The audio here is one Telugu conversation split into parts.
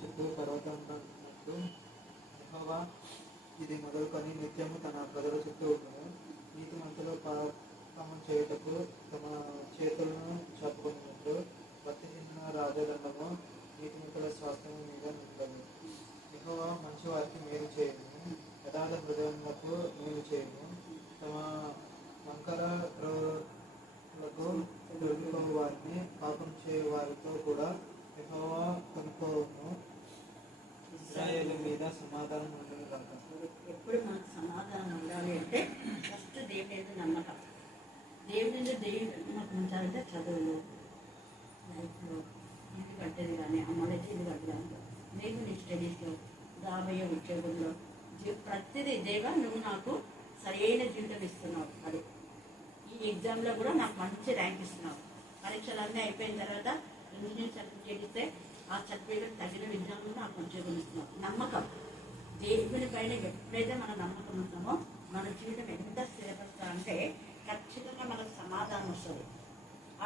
చుట్టూ పర్వతమున్నట్టు యెహోవా ఇది మొదలుకొని నిత్యము తన ప్రజల చుట్టూ ఉండను. నీతిమంతులు పాపము చేయుటకు తమ చేతులను చాపుకున్నట్లు భక్తిహీన రాజదండము నీతిమంతుల స్వాస్థ్యము మీద నిలబడి. యెహోవా మంచి వారికి మేలు చేయను, యథార్థ హృదయములకు మేలు చేయను. తమ వంకర త్రోవలకు దొరికిపోవు వారిని పాపం చేయు వారితో కూడా యెహోవా కొనుక్కోను. ఇశ్రాయేలు మీద సమాధానం ఉండదు కాక. ఎప్పుడు మనకు సమాధానం ఉండాలి అంటే ఫస్ట్ దేవుని మీద నమ్మకం. దేవుని నమ్మకం ఉంచాలంటే చదువులు, లైఫ్లో ఇల్లు కట్టేది కానీ, అమ్మలకి ఇల్లు కట్టడానికి, దేవుని స్టడీస్లో, రాబోయే ఉద్యోగంలో, ప్రతిదీ దేవా నువ్వు నాకు సరైన జీవితం ఇస్తున్నావు. అది ఈ ఎగ్జామ్లో కూడా నాకు మంచి ర్యాంక్ ఇస్తున్నావు. పరీక్షలన్నీ అయిపోయిన తర్వాత ఇంజనీరింగ్ సర్టిఫికేట్ ఇస్తే ఆ సర్టిఫికేట్ తగిన విధానంలో నాకు ఉద్యోగం ఇస్తున్నావు. నమ్మకం దేవుని పైన ఎప్పుడైతే మన నమ్మకం ఉంటామో మన జీవితం ఎంత స్థిరపడతా అంటే ఖచ్చితంగా మనకు సమాధానం వస్తుంది.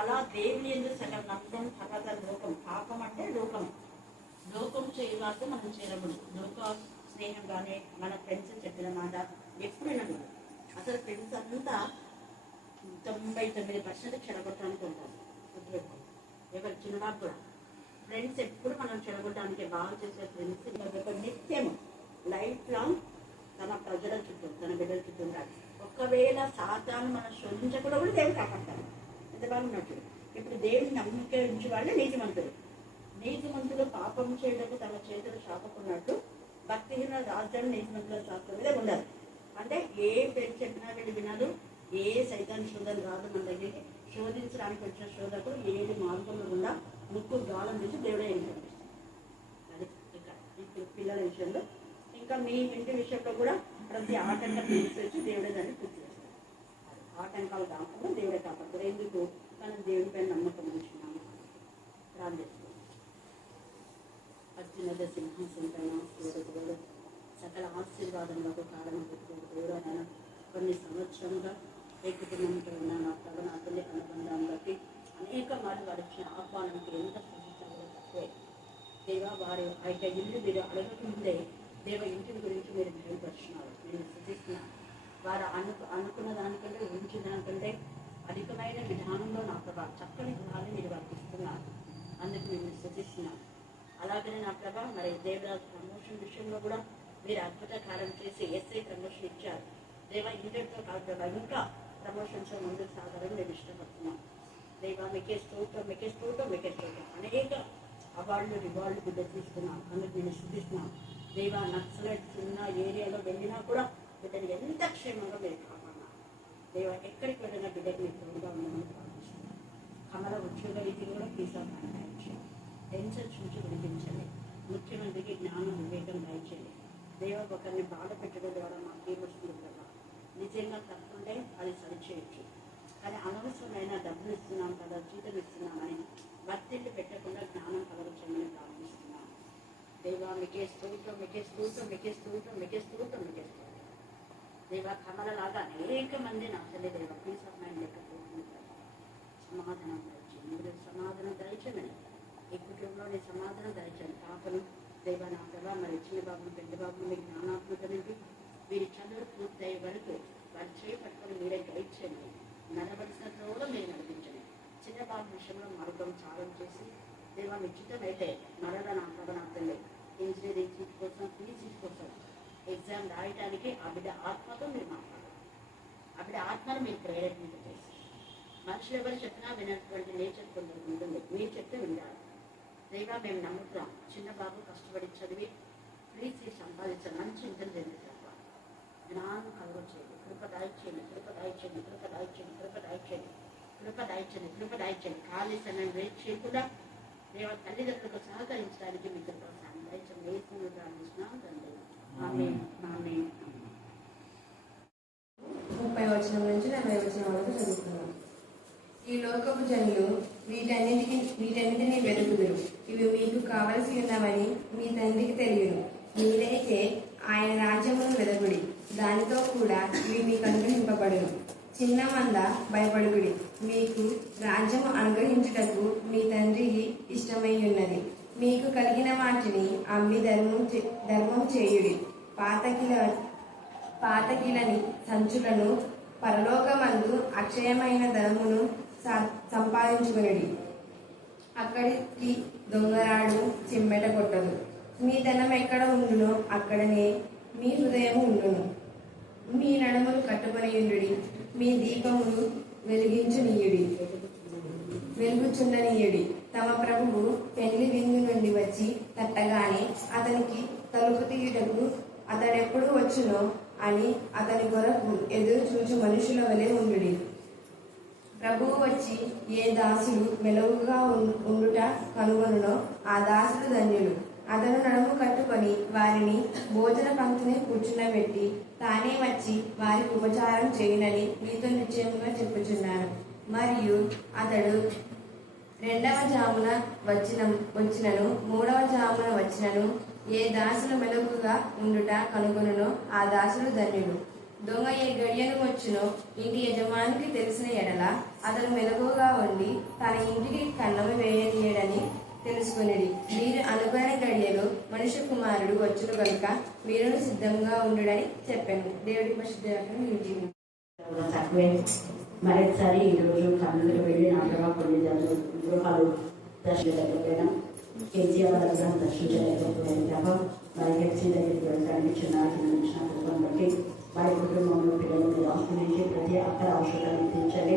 అలా దేవుని ఎందుకు సగం నమ్మకం, తర్వాత లోకం. పాపం అంటే లోకం. లోకం చేయవారితో మనం చేరబడు. లోక స్నేహం కానీ మన ఫ్రెండ్స్ చెప్పిన మాట ఎప్పుడైనా కూడా అసలు ఫ్రెండ్స్ అంతా 99% చెడగొట్టడానికి ఉంటారు. ఎవరు చిన్నవాడు కూడా ఫ్రెండ్స్ ఎప్పుడు మనం చెడగొట్టడానికి బాగా చేసే ఫ్రెండ్స్ ఒక నిత్యము లైఫ్ లాంగ్ తన ప్రజల చుట్టూ, తన బిడ్డల చుట్టూ ఉంటారు. ఒకవేళ సాతాను మనం శోధించకుండా కూడా దేవుడు కాపాడతారు. ఎంత బాగున్నట్టు. ఇప్పుడు దేవుని నమ్మిక ఉంచి వాళ్ళు నీతిమంతులు. నీతిమంతులు పాపం చేయడానికి తమ చేతులు చాపుకున్నట్టు భక్తిహీన రాజ్యాలు నీతిమంతుల శాస్త్రం మీద ఉండరు. అంటే ఏ పేరు చెప్పినా వీళ్ళు వినరు. ఏ సైతాన్ని శోధన రాదు మన దగ్గరికి. శోధించడానికి వచ్చిన శోధకుడు ఏది మార్గంలో గుండా ముక్కు గాలం తీసి దేవుడే ఏంటంటే అది ఇంకా ఇప్పుడు పిల్లల విషయంలో, ఇంకా మీ ఇంటి విషయంలో కూడా ప్రతి ఆటంకం తీసేసి దేవుడే దాన్ని పూర్తి చేస్తారు. ఆటంకాలు కాకుండా దేవుడే కాపాడతారు. ఎందుకు మనం దేవుడిపైన నమ్మకం ఉంచున్నాము. ప్రార్థిస్తున్నాం. అత్యున్నత సింహాసనం పైన దేవుడు సకల ఆశీర్వాదములకు కారణం పెట్టుకుని దేవుడు ఆయన కొన్ని సంవత్సరంగా ఏ కుటుంబంతో ఉన్న నా తల్లి అనుబంధాన్ని బట్టి అనేక మార్లు వారి ఇచ్చిన ఆహ్వానానికి ఎంత సూచించాలో తక్కువే. దేవ వారి ఆ ఇల్లు మీరు అడగకముందే దేవ ఇంటిని గురించి మీరు బయలుపరుచున్నారు. నేను సూచిస్తున్నాను. వారు అనుకున్న దానికంటే ఊహించిన దానికంటే అధికమైన విధానంలో నా ప్రభా చక్కని గుణాన్ని మీరు వారికి ఇస్తున్నారు. అందుకు నేను సూచిస్తున్నాను. అలాగనే నా ప్రభా మరి దేవరాజు ప్రమోషన్ విషయంలో కూడా మీరు అద్భుత కార్యం చేసి ఎస్ఐ ప్రమోషన్ ఇచ్చారు. దేవ ఇంటర్తో కాదు ప్రభా ఇంకా ప్రమోషన్స్ ముందుకు సాగాలని నేను ఇష్టపడుతున్నాను. దేవ మీకే స్తోత్రం, మీకే స్తోత్రం, మీకే స్తోత్రం. అనేక అవార్డులు రివార్డులు బిడ్డ తీసుకున్నాను. అందుకు నేను శుద్ధిస్తున్నాను. దేవ నక్సలైట్స్ ఉన్న ఏరియాలో వెళ్ళినా కూడా బిడ్డని ఎంత క్షేమంగా మీరు కాపాడినారు. దేవ ఎక్కడికి వెళ్ళినా బిడ్డకి మీరు తోడుగా ఉండమని ప్రార్థిస్తున్నాను. కమల ఉద్యోగ రీతిని కూడా తీసుకోవాలి. టెన్షన్స్ నుంచి విడిపించండి. ముఖ్యమంత్రికి జ్ఞానం వివేకం దయచేయండి. దేవ ఒకరిని బాధ పెట్టడం ద్వారా మాకు ఏమొస్తుంది కదా. నిజంగా తప్పుంటే అది సరిచేయచ్చు. కానీ అనవసరమైన డబ్బులు ఇస్తున్నాం కదా, జీతం ఇస్తున్నామని వర్తిండి పెట్టకుండా జ్ఞానం కలగచ్చమని ప్రార్థిస్తున్నాను. దేవా మీకే స్తోత్రం, మీకే స్తోత్రం, మీకే స్తోత్రం, మీకే స్తోత్రం, మీకే స్తోత్రం. దేవా కమలలాగా అనేక మంది నా తల్లి దేవ పీస్ ఆఫ్ మైండ్ లేకపోతుంటారు. సమాధానం దయచేయండి. మీరు సమాధానం దయచేయమని ఈ కుటుంబంలోని సమాధానం దయచేయండి. పాపను దేవ నా ప్రభా మరి చిన్న బాబును పెద్ద బాబును మీ జ్ఞానాత్మక నుండి వీరి చదువు పూర్తయ్యే వరకు వారి చేపట్టుకొని మీరే గైడ్ చేయండి. నడవలసిన కూడా మీరు నడిపించండి. చిన్న బాబు విషయంలో మార్గం చాలం చేసి దేవా నిశ్చితమైతే మరల నా ప్రభ నా తల్లి ఇంజనీరింగ్ సీట్ కోసం, పీజీ సీట్ కోసం ఎగ్జామ్ రాయడానికి ఆ బిడ్డ ఆత్మతో మీరు మాట్లాడాలి. ఆ బిడ్డ ఆత్మను మీరు ప్రేరేపణ చేసి మనుషులు ఎవరు చెప్పినా వినటువంటి నేచర్ కొందరు ఉంటుంది. మీరు చెప్తే వినాలి. దేవా మేము నమ్ముతున్నాం. చిన్న బాబు కష్టపడి చదివి ప్లీజ్ సంపాదించాలి. మంచి ఇంటెలిజెన్స్ తప్ప జ్ఞానం కలగచేయండి. కృప దాయిచేయండి, కృప దాయిచేయండి, కృప దాయిచేయండి, కృప దాయిచేయండి, కృప దాయిచేయండి, కృప దాయిచేయండి. ఖాళీ సమయం వేస్ట్ చేయకుండా దేవ తల్లిదండ్రులకు సహకరించడానికి మీకు ప్రోత్సాహం దయచేయండి. వేసుకుని ప్రార్థిస్తున్నాం తండ్రి. ఆమేన్, ఆమేన్. 30వ వచనం నుంచి 40వ వచనం వరకు చదువుతున్నాం. ఈ లోకపు జనులు వీటన్నిటినీ వెతుకుదురు. ఇవి మీకు కావలసి ఉన్నవని మీ తండ్రికి తెలియను. మీరైతే ఆయన రాజ్యమును వెదకుడి, దానితో కూడా ఇవి మీకు అనుగ్రహింపబడును. చిన్న మంద భయపడుకుడి, మీకు రాజ్యము అనుగ్రహించుటకు మీ తండ్రికి ఇష్టమై ఉన్నది. మీకు కలిగిన వాటిని అమ్మి ధర్మం చేయుడి. పాతకిలని సంచులను పరలోకమందు అక్షయమైన ధనమును సంపాదించుకునుడి. అక్కడికి దొంగరాడు చిమ్మెట కొట్టదు. మీ ధనం ఎక్కడ ఉండునో అక్కడనే మీ హృదయం ఉండును. మీ నడుములు కట్టుకొనియుండుడి. మీ దీపములు వెలుగుచుండనీయుడి. తమ ప్రభువు పెళ్లి విందు నుండి వచ్చి తట్టగానే అతనికి తలుపు తీయుటకు అతడెప్పుడు వచ్చునో అని అతని కొరకు ఎదురు చూచు మనుషుల వలె ఉండుడి. ప్రభువు వచ్చి ఏ దాసులు మెలవుగా ఉండుట కనుగొనునో ఆ దాసులు ధన్యులు. అతను నడుము కట్టుకొని వారిని భోజన పంక్తిని కూర్చుండబెట్టి తానే వచ్చి వారికి ఉపచారం చేయునని మీతో నిశ్చయముగా చెప్పుచున్నాను. మరియు అతడు 2వ జామున వచ్చినను 3వ జామున వచ్చినను ఏ దాసులు మెలకుగా ఉండుట కనుగొనునో ఆ దాసులు ధన్యులు. దొంగ ఏ గడియను వచ్చునో ఇంటి యజమానికి తెలిసిన ఎడల అతను మెలకుగా ఉండి తన ఇంటికి కన్నము వేయనీయడని తెలుసుకునేది. మీరు అనుకునే గడియలో మనుష్య కుమారుడు వచ్చును కనుక మీరును సిద్ధంగా ఉండుడని చెప్పాను. దేవుడి పరిశుద్ధ తక్కువే. మరొకసారి ఈరోజు కర్నూలుకు వెళ్ళి నా ప్రభావ కొన్ని గృహాలు దర్శించలేకపోయినా కేసీఆర్ విగ్రహం దర్శించలేకపోయాను ప్రభావ వారి హెచ్సి దగ్గరికి వెళ్ళడానికి చిన్న కుటుంబం బట్టి వారి కుటుంబంలో పిల్లల మీద ఆశ్రయించి ప్రతి అక్కడ అవసరాన్ని తీర్చండి.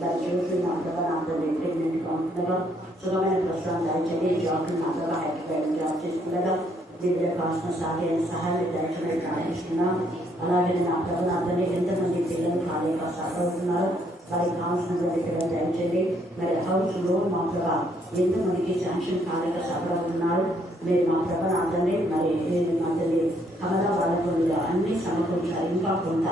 వారి చూసి నా ప్రభావ నాతో ప్రెగ్నెంట్గా ఉంటుండగా సుఖమైన ప్రస్తుతం దాయించండి. జాబ్ని నా ప్రభావ హైదరాబాద్ జాబ్ చేసుకుండగా వీళ్ళ కావాల్సిన సహాయాన్ని దయచేయమని ప్రార్థిస్తున్నాం. అలాగే నా ప్రభు అతన్ని ఎంతమంది పిల్లలు కాలేక సఫలవుతున్నారు వారికి కావాల్సినటువంటి పిల్లలు దయచేయండి. మరి హౌస్ లోన్ మా ప్రభా ఎంతమందికి శాంక్షన్ కాలేక సఫలవుతున్నారు మీరు మా ప్రభ అతన్ని మరి అతన్ని కమలా వాళ్ళకు అన్ని సమకూర్చారు. ఇంకా కొంత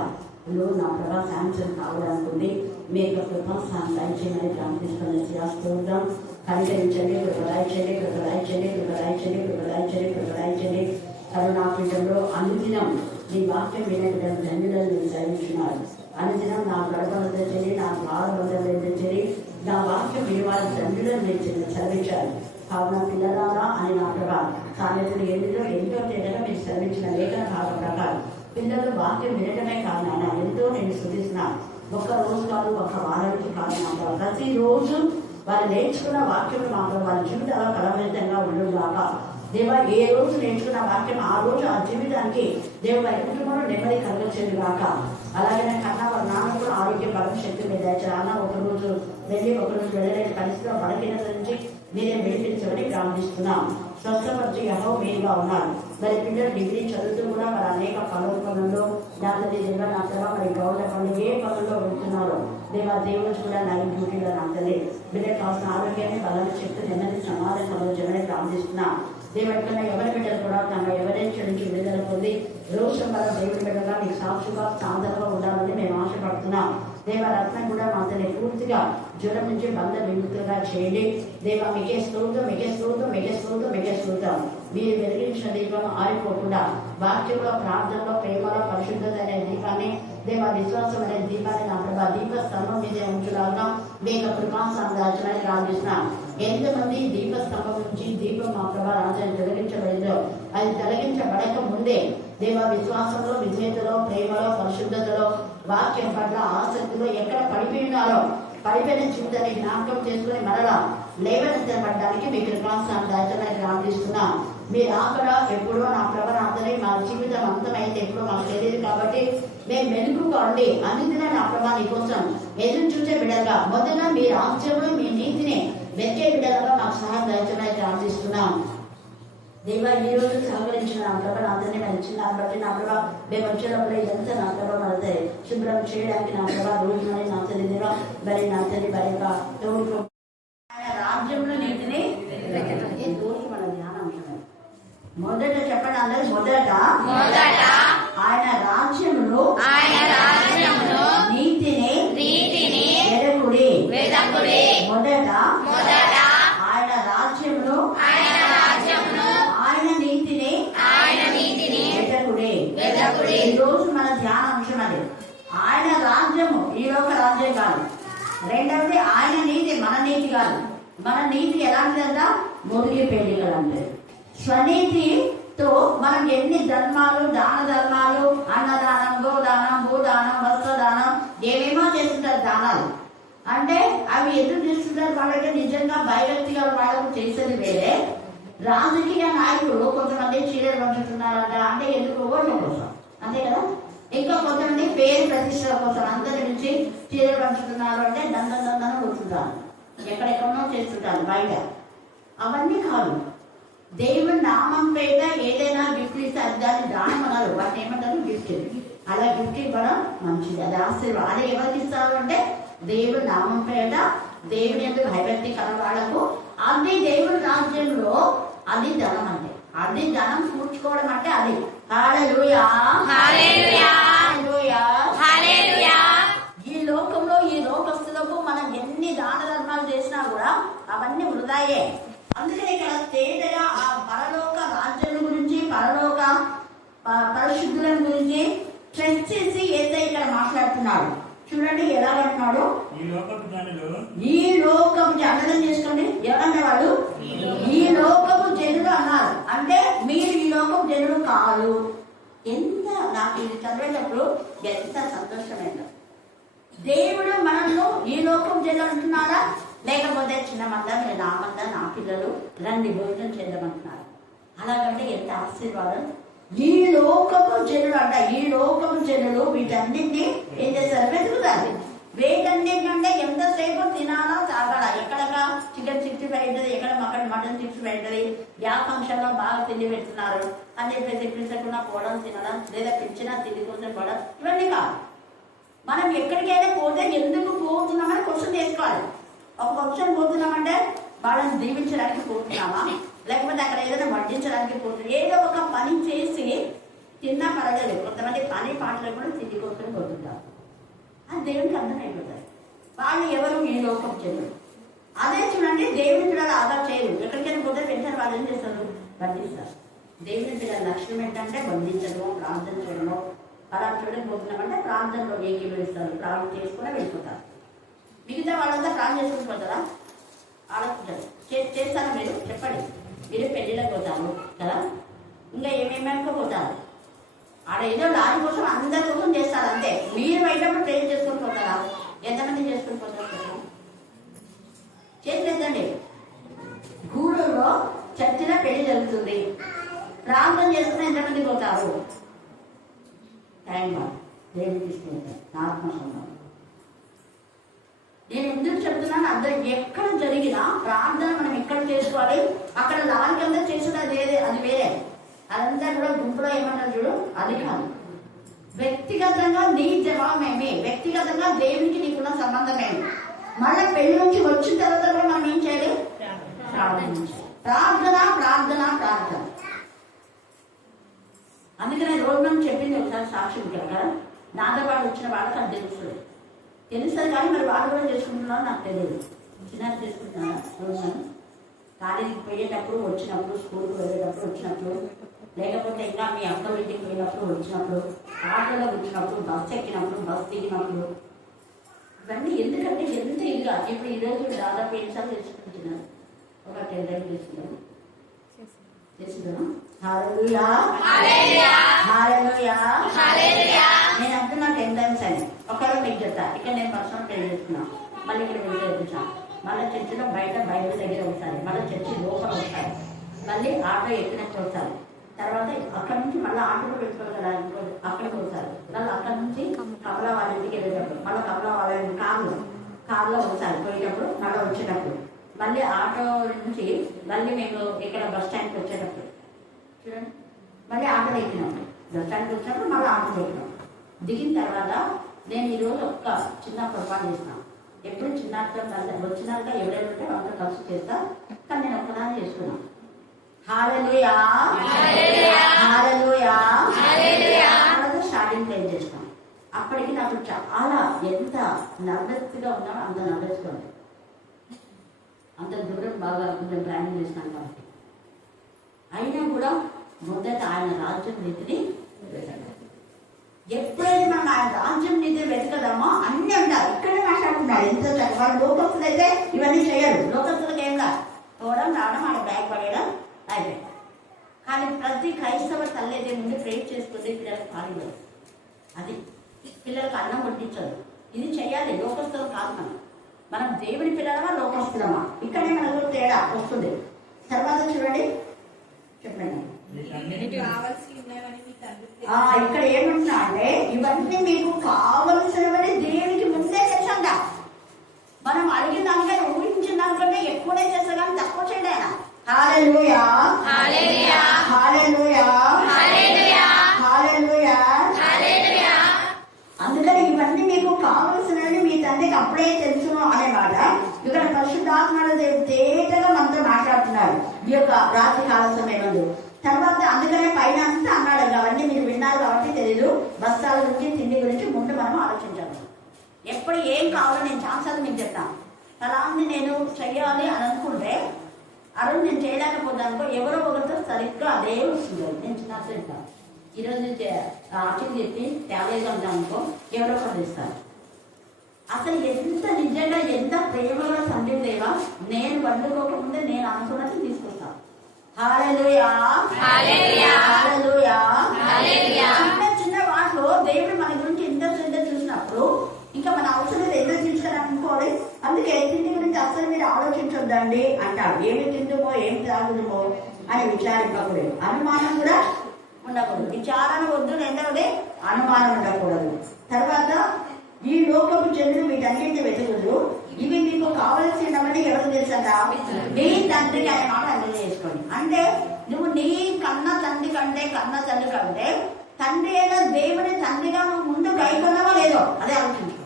లోన్ నా ప్రభా శాంక్షన్ కావాలనుకుంది మీకు కృపాస్థానం దయచేయమని ప్రార్థిస్తున్న శ్రేయాస్తూద్దాం. కనికరించండి, కృపదాయించండి, కృపదాయించండి, కృపదాయించండి, కృపదాయించండి, కృపదాయించండి. కరుణాపీఠంలో అనుదినం నీ వాక్యం వినడం ధన్యులను మీరు సహించున్నారు. అనుదినం నా గడపలతో చెల్లి నా భారబంధంతో చెల్లి నా వాక్యం వినివారి ధన్యులను మీరు చదివించారు. కావున పిల్లలారా అని నా ప్రభావం సామెతలు 8లో ఎంతో తేదగా మీరు చదివించిన లేఖన భాగం ప్రకారం పిల్లలు వాక్యం వినడమే కాదు నాన్న ఎంతో నేను శుద్ధిస్తున్నాను. ఒక్క రోజు కాదు, ఒక్క వారానికి కాదు నా ప్రభావ ప్రతిరోజు వారు నేర్చుకున్న వాక్యం మాత్రం వారి జీవితాల్లో ఫలవంతంగా ఉండేలాగా దేవా ఏ రోజు నేర్చుకున్న వాక్యం ఆ రోజు ఆ జీవితానికి దేవుడు వారి కుటుంబంలో నెమ్మది కలగచ్చేది కాక. అలాగే కన్నా వారి నాన్న కూడా ఆరోగ్య బలం శక్తి మీద అన్న ఒకరోజు వెళ్ళలేని పరిస్థితిలో బలహీనత నుంచి మీరే విడిపించమని ప్రార్థిస్తున్నాం. స్వస్థపరిచి యెహోవా మేలుగా ఉన్నారు. మరి పిల్లలు డిగ్రీ చదువుతూ కూడా వారు అనేక పనుల్లో దాని దేవ నా ప్రభావ మరి గౌరవ పనులు ఏ పనుల్లో వెళ్తున్నారో దేవా దేవుడు కూడా నైన్ డ్యూటీలో నాకలే బిడ్డకు కావాల్సిన ఆరోగ్యాన్ని బలాన్ని శక్తి నెమ్మది సమాధానం కలగజేయమని ప్రార్థిస్తున్నాం. దేవుడికన్నా ఎవరి బిడ్డలు కూడా తమ ఎవరైనా నుంచి విడుదల పొంది రోజు వల్ల దేవుడి బిడ్డగా మీకు సాక్షిగా సాధనగా ఉండాలని మేము ఆశపడుతున్నాం. దేవరత్నం కూడా మాతని పూర్తిగా జ్వరం నుంచి బంధ విముక్తులుగా చేయండి. దేవ మీకే స్తోత్రం, మీకే స్తోత్రం, మీకే స్తోత్రం, మీకే స్తోత్రం. మీరు వెలిగించిన దీపం ఆరిపోకుండా వాక్యంలో, ప్రార్థనలో, ప్రేమలో, పరిశుద్ధత అనే దీపాన్ని దేవ విశ్వాసం అనే దీపాన్ని నా ప్రభా దీప స్తంభం మీదే ఉంచులాగా మీకు కృపాసనం దాచమని ప్రార్థిస్తున్నాం. ఎంతమంది దీప స్తంభం నుంచి దీపం మా ప్రభా రాజ్యాన్ని తొలగించబడిందో అది తొలగించబడక ముందే దేవ విశ్వాసంలో, విధేయతలో, ప్రేమలో, పరిశుద్ధతలో, వాక్యం పట్ల ఆసక్తిలో ఎక్కడ పడిపోయినారో పడిపోయిన జీవితాన్ని జ్ఞాపకం చేసుకుని మరలా లేవనెత్తబడడానికి మీ కృపాసనం దాచమని ప్రార్థిస్తున్నాం. మీరు అక్కడ ఎప్పుడో నా ప్రభాని మా జీవితం అంతమైతే ఎప్పుడో మాకు తెలియదు కాబట్టి మేము మెలుగుగా ఉండి అందుకనే నా ప్రభా నీ కోసం ఎదురు చూసే బిడ్డలుగా మొదట మీ రాజ్యంలో మీ నీతిని వెతికే బిడ్డలుగా మాకు సహాయం దాచమని ప్రార్థిస్తున్నాం. దేవ ఈ రోజు సహకరించిన నా ప్రభా అతన్ని మేము ఇచ్చిన బట్టి నా ప్రభా మేము వచ్చేటప్పుడు ఇదంతా నా ప్రభా మనదే శుభ్రం చేయడానికి నా ప్రభా రోజు మరి నా తెలియదుగా మరి నా తెలియ మరి ఆయన రాజ్యంలో నీతిని రోజు మన ధ్యానాంశమే. మొదట చెప్పండి అందరూ, మొదట ఆయన రాజ్యమును నీతిని వెదకుడి. మొదట ఆయన రాజ్యమును ఆయన నీతిని వెదకుడి. ఈ రోజు మన ధ్యానాంశం అది. ఆయన రాజ్యము ఈ లోక రాజ్యం కాదు. రెండవది ఆయన నీతి మన నీతి కాదు. మన నీతి ఎలాంటిదంతా మురిగి పెళ్లికలు అంటే. స్వనీతితో మనం ఎన్ని ధర్మాలు, దాన ధర్మాలు, అన్నదానం, గోదానం, భూదానం, వస్త్రదానం, ఏమేమో చేస్తుంటారు దానాలు. అంటే అవి ఎందుకు చేస్తుంటారు? వాళ్ళకి నిజంగా భయభక్తిగా వాళ్ళకు చేసేది వేరే. రాజకీయ నాయకులు కొంతమంది చీరలు పంచుతున్నారంట, అంటే ఎందుకు? ఓట్ల కోసం, అంతే కదా. ఇంకా కొంతమంది పేరు ప్రతిష్టల కోసం అందరి నుంచి చీరలు పంచుతున్నారు అంటే దండం కూర్చుంటారు, ఎక్కడెక్కడో చేస్తుంటారు బయట. అవన్నీ కాదు. దేవుని నామం పేట ఏదైనా గిఫ్ట్ ఇస్తే అది దాన్ని దానం అన్నారు, వాటిని ఏమంటారు? గిఫ్ట్. అలా గిఫ్ట్ ఇవ్వడం మంచిది, అది ఆశీర్వాదం. అది ఎవరికి ఇస్తారు అంటే దేవుని నామం పేట దేవుని యొక్క భయభక్తి కలవాళ్లకు. అది దేవుని రాజ్యంలో అది ధనం అంటే, అది ధనం కూర్చుకోవడం అంటే అది. హల్లెలూయా, హల్లెలూయా, హల్లెలూయా. ఈ లోకంలో ఈ లోకస్తులకు మనం ఎన్ని దాన ధర్మాలు చేసినా కూడా అవన్నీ వృధాయే. అందుకని ఇక్కడ తేటగా ఆ పరలోక రాజ్యం గురించి, పరలోక పరిశుద్ధుల గురించి స్ట్రెస్ చేసి ఏదైతే ఇక్కడ మాట్లాడుతున్నాడు. చూడండి ఎలా అంటున్నాడు, ఈ లోకపు జనులు చేసుకోండి. ఎవరన్నవాడు? ఈ లోకపు జనులు అన్నారు. అంటే మీరు ఈ లోకపు జనులు కాదు. ఎంత నాకు ఇది చదివేటప్పుడు ఎంత సంతోషమైందో. దేవుడు మనల్ని ఈ లోకం జనులు అంటున్నారా, లేకపోతే చిన్న మంద, నా మంద, నా పిల్లలు రండి భోజనం చేద్దామంటున్నారు. అలాగంటే ఎంత ఆశీర్వాదం. ఈ లోకపు జనులు అంట, ఈ లోకపు జనులు వీటన్నింటినీ ఏం చేస్తారు? వెతుకుతారు. వీటన్నింటికంటే ఎంతసేపు తినాలా, తాగాలా, ఎక్కడక చికెన్ 65 ఉంటుంది, ఎక్కడ మటన్ 65 ఉంటుంది, యా ఫంక్షన్లో బాగా తిండి పెడుతున్నారు అని చెప్పేసి పిలిచకుండా పోవడం, తినడం, లేదా పిలిచినా తిండి కోసం పోవడం, ఇవన్నీ కాదు. మనం ఎక్కడికైనా పోతే ఎందుకు పోతున్నామని క్వశ్చన్ చేసుకోవాలి. ఒక ఫంక్షన్ పోతున్నామంటే వాళ్ళని దీవించడానికి పోతున్నామా, లేకపోతే అక్కడ ఏదైనా వడ్డించడానికి పోతుంది, ఏదో ఒక పని చేసి తిన్నా పర్వాలేదు. కొంతమంది పని పాటలు కూడా తిండి కోసం పోతుంటారు. అది దేవునికి అర్థమైపోతుంది. వాళ్ళు ఎవరు? ఈ లోకం చేయరు. అదే చూడండి, దేవుని పిల్లలు ఆదా చేయరు. ఎక్కడికైనా పోతే వెంటనే వాళ్ళు ఏం చేస్తారు? బంధిస్తారు. దేవుని పిల్లల లక్ష్యం ఏంటంటే బంధించడము, ప్రార్థన చేయడము. అలా చూడకపోతున్నామంటే ప్రార్థనలో ఏకీభవిస్తారు, ప్రార్థన చేసుకుని వెళ్ళిపోతారు. మిగతా వాళ్ళంతా ప్రార్థన చేసుకుని పోతారా? ఆలోచించారు. చేస్తారా మీరు? చెప్పండి. మీరు పెళ్లిళ్ళకి పోతారు కదా, ఇంకా ఏమేమో పోతారు. ఆడ ఏదో దాని కోసం అందరి కోసం చేస్తారు అంతే. మీరు బయటప్పుడు ప్రేర్ చేసుకొని పోతారా? ఎంతమంది చేసుకుని పోతారు? చేసేదండి. గూడూరులో చర్చిలో పెళ్లి జరుగుతుంది, ప్రార్థన చేసుకుని ఎంతమంది పోతారు? టైం దేవుడు తీసుకుంటారు. ఆత్మసంబంధం. నేను ఎందుకు చెప్తున్నాను, అందరూ ఎక్కడ జరిగినా ప్రార్థన మనం ఎక్కడ చేసుకోవాలి. అక్కడ లారికి అందరూ చేసేది అది వేరే. అదంతా కూడా గుంపులో ఏమన్నారు చూడు, అది కాదు. వ్యక్తిగతంగా నీ జవాబేమి, వ్యక్తిగతంగా దేవునికి నీకున్న సంబంధం ఏమి. మళ్ళీ పెళ్లి నుంచి వచ్చిన తర్వాత కూడా మనం ఏం చేయాలి? ప్రార్థన, ప్రార్థన, ప్రార్థన. అందుకనే రోజు మనం చెప్పింది ఒకసారి సాక్షి కదా, నాతో పాటు వచ్చిన వాళ్ళకి అది తెలుస్తుంది కానీ మరి వాళ్ళు కూడా చేసుకుంటున్నారో నాకు తెలియదు. చిన్న చేసుకుంటున్నారా రోజు? కాలేజీకి పోయేటప్పుడు, వచ్చినప్పుడు, స్కూల్కి వెళ్ళేటప్పుడు, వచ్చినప్పుడు, లేకపోతే ఇంకా మీ అక్కల ఇంటికి వెళ్ళినప్పుడు, వచ్చినప్పుడు, ఆటోలో వచ్చినప్పుడు, బస్సు ఎక్కినప్పుడు, బస్సు దిగినప్పుడు, ఇవన్నీ ఎందుకంటే ఎంత ఇదిగా. ఇప్పుడు ఈరోజు దాదాపు ఎన్నిసార్లు చేసుకుంటున్నాను? ఒక 10 టైం చేసుకున్నాను. చేసుకున్నాను. హల్లెలూయా, హల్లెలూయా, హల్లెలూయా. నేను అంటున్నా 10 టైమ్స్ అని. ఒకవేళ మీకు చెప్తా, ఇక్కడ నేను పర్సనల్ ప్రే చేస్తున్నాను, మళ్ళీ ఇక్కడ వెళ్తే వచ్చాను, మళ్ళీ చర్చిలో బయట బైబిల్ దగ్గర ఒకసారి, మళ్ళీ చర్చి లోపల ఒకసారి, మళ్ళీ ఆటో ఎక్కినప్పుడు ఒకసారి, తర్వాత అక్కడ నుంచి మళ్ళీ ఆటోలో పెట్టుకోవాలి కదా, అక్కడికి ఒకసారి, మళ్ళీ అక్కడ నుంచి కమలా వాళ్ళ ఇంటికి వెళ్ళేటప్పుడు, మళ్ళీ కమలా వాళ్ళ కార్లో ఒకసారి పోయేటప్పుడు, మళ్ళీ వచ్చేటప్పుడు, మళ్ళీ ఆటో నుంచి మళ్ళీ మేము ఇక్కడ బస్ స్టాండ్కి వచ్చేటప్పుడు చూడండి, మళ్ళీ ఆటోలో ఎక్కినప్పుడు, బస్ స్టాండ్కి వచ్చినప్పుడు మళ్ళీ ఆటోలో ఎక్కినాం. దిగిన తర్వాత నేను ఈరోజు ఒక్క చిన్న పొరపాటు చేసినాను. ఎప్పుడు చిన్నతో వచ్చినాక ఎవరైనా ఉంటే వాళ్ళతో కలిసి చేస్తా, కానీ నేను ఒక్కదాన్ని చేసుకున్నాను. హల్లెలూయా, హల్లెలూయా, హల్లెలూయా. స్టార్టింగ్ ప్లే చేసినాం. అప్పటికి నాకు చాలా ఎంత నర్వస్గా ఉన్నానో అంత నర్వస్గా ఉంది. అంత దూరం బాగా కొంచెం ప్రయాణం చేసినాను కాబట్టి. అయినా కూడా మొదట ఆయన రాజ్యం నీతిని ఎప్పుడైతే మనం ఆయన రాజ్యం నీతిని వెతకదామో అన్నీ ఉంటారు. ఇక్కడే మాట్లాడుతున్నారు ఎంత వాళ్ళు లోకస్తులు అయితే ఇవన్నీ చేయరు. లోకస్తులకు ఏం కాదు, పోవడం రావడం ఆడ బ్యాగ్ పడేయడం అయిపోయింది. కానీ ప్రతి క్రైస్తవ తల్లి అయితే ముందు ప్రేర్ చేసుకుంటే పిల్లలకు పాలు అది పిల్లలకు అన్నం వడ్డించదు. ఇది చేయాలి. లోకస్తులం కాదు మనం దేవుడి పిల్లలమా లోకస్తులమా ఇక్కడే మనకు తేడా వస్తుంది. తర్వాత చూడండి చెప్పండి ఇక్కడ ఏమంటున్నా అంటే ఇవన్నీ మీకు కావలసినవని దేవునికి ముందే తెలుసంట. మనం అడిగిన దానికంటే ఊహించిన దానికంటే ఎక్కువనే చేస్తా కానీ తక్కువ చేయడం ఆయన. హల్లెలూయా హల్లెలూయా హల్లెలూయా హల్లెలూయా హల్లెలూయా. అందుకని ఇవన్నీ మీకు కావలసినవి మీ తండ్రికి అప్పుడే తెలుసును అనేమాట ఇక్కడ పరిశుద్ధాత్మడు తేటగా మనతో మాట్లాడుతున్నారు ఈ యొక్క రాత్రి కాల సమయంలో. తర్వాత అందుకనే పైన అంతా అన్నాడు. అవన్నీ మీరు విన్నారు కాబట్టి తెలీదు. బస్తాల గురించి తిండి గురించి ముందు మనం ఆలోచించాలి. ఎప్పుడు ఏం కావాలో నేను ఛాన్సార్లు మీకు చెప్తాను. ఫలాన్ని నేను చెయ్యాలి అని అనుకుంటే ఆ రోజు నేను చేయలేకపోతానుకో ఎవరో ఒకరితో సరిగ్గా అదే వస్తుంది. నేను చిన్న చెప్తాను ఈరోజు అక్కడికి చెప్పి తేలేదు అనుకో ఎవరో ఒకరు ఇస్తాను. అసలు ఎంత నిజంగా ఎంత ప్రేమగా తండ్రి దేవా నేను వండుకోకముందే నేను అనుకున్నట్టు తీసుకొస్తాను. హల్లెలూయా హల్లెలూయా హల్లెలూయా హల్లెలూయా. చిన్న చిన్న వాటిలో దేవుడు మన గురించి ఎంత శ్రద్ధ చూసినప్పుడు ఇంకా మన అవసరం ఏదో తీసుకోవాలనుకోవాలి. అందుకే తిండి గురించి అసలు మీరు ఆలోచించొద్దండి అంటాడు. ఏమి తిందుమో ఏం తాగుదుమో అని విచారింపకూడదు. అనుమానం కూడా ఉండకూడదు. విచారణ వద్దు. రెండవది అనుమానం ఉండకూడదు. తర్వాత ఈ లోకపు జనులు వీటన్నింటి వెతుకులు ఇవి మీకు కావలసినవని ఎవరు తెలుసా నీ తండ్రికి అనే మాట అర్థం చేసుకోండి. అంటే నువ్వు నీ కన్న తండ్రి కంటే తండ్రి అయినా దేవుని తండ్రిగా నువ్వు ముందు గైకొన్నావా లేదో అదే ఆలోచించుకో.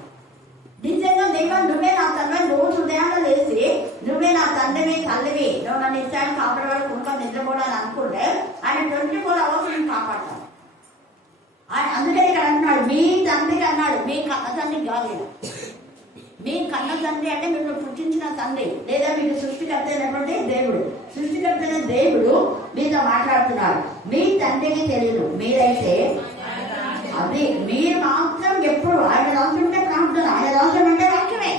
నిజంగా దేవుడు నువ్వే నా తండ్రి రోజు ఉదయాన్నే లేచి నువ్వే నా తండ్రివి తల్లివి నువ్వు నన్ను ఇష్టాన్ని కాపాడే వాడు కుక్క నిద్రపోవడానికి అనుకుంటే ఆయన 24 hours నేను కాపాడతాను. అందుకని ఇక్కడ అంటున్నాడు మీ తండ్రికి అన్నాడు. మీ కన్న తండ్రికి కాదు. మీ కన్న తండ్రి అంటే మీరు పుట్టించిన తండ్రి లేదా మీకు సృష్టికర్త అయినటువంటి దేవుడు. సృష్టికర్త అయిన దేవుడు మీతో మాట్లాడుతున్నారు. మీ తండ్రికి తెలియదు. మీరైతే అది మీరు మాత్రం ఎప్పుడు ఆయన రాసుంటే ప్రార్థన ఆయన రాసుడు అంటే వాక్యమే.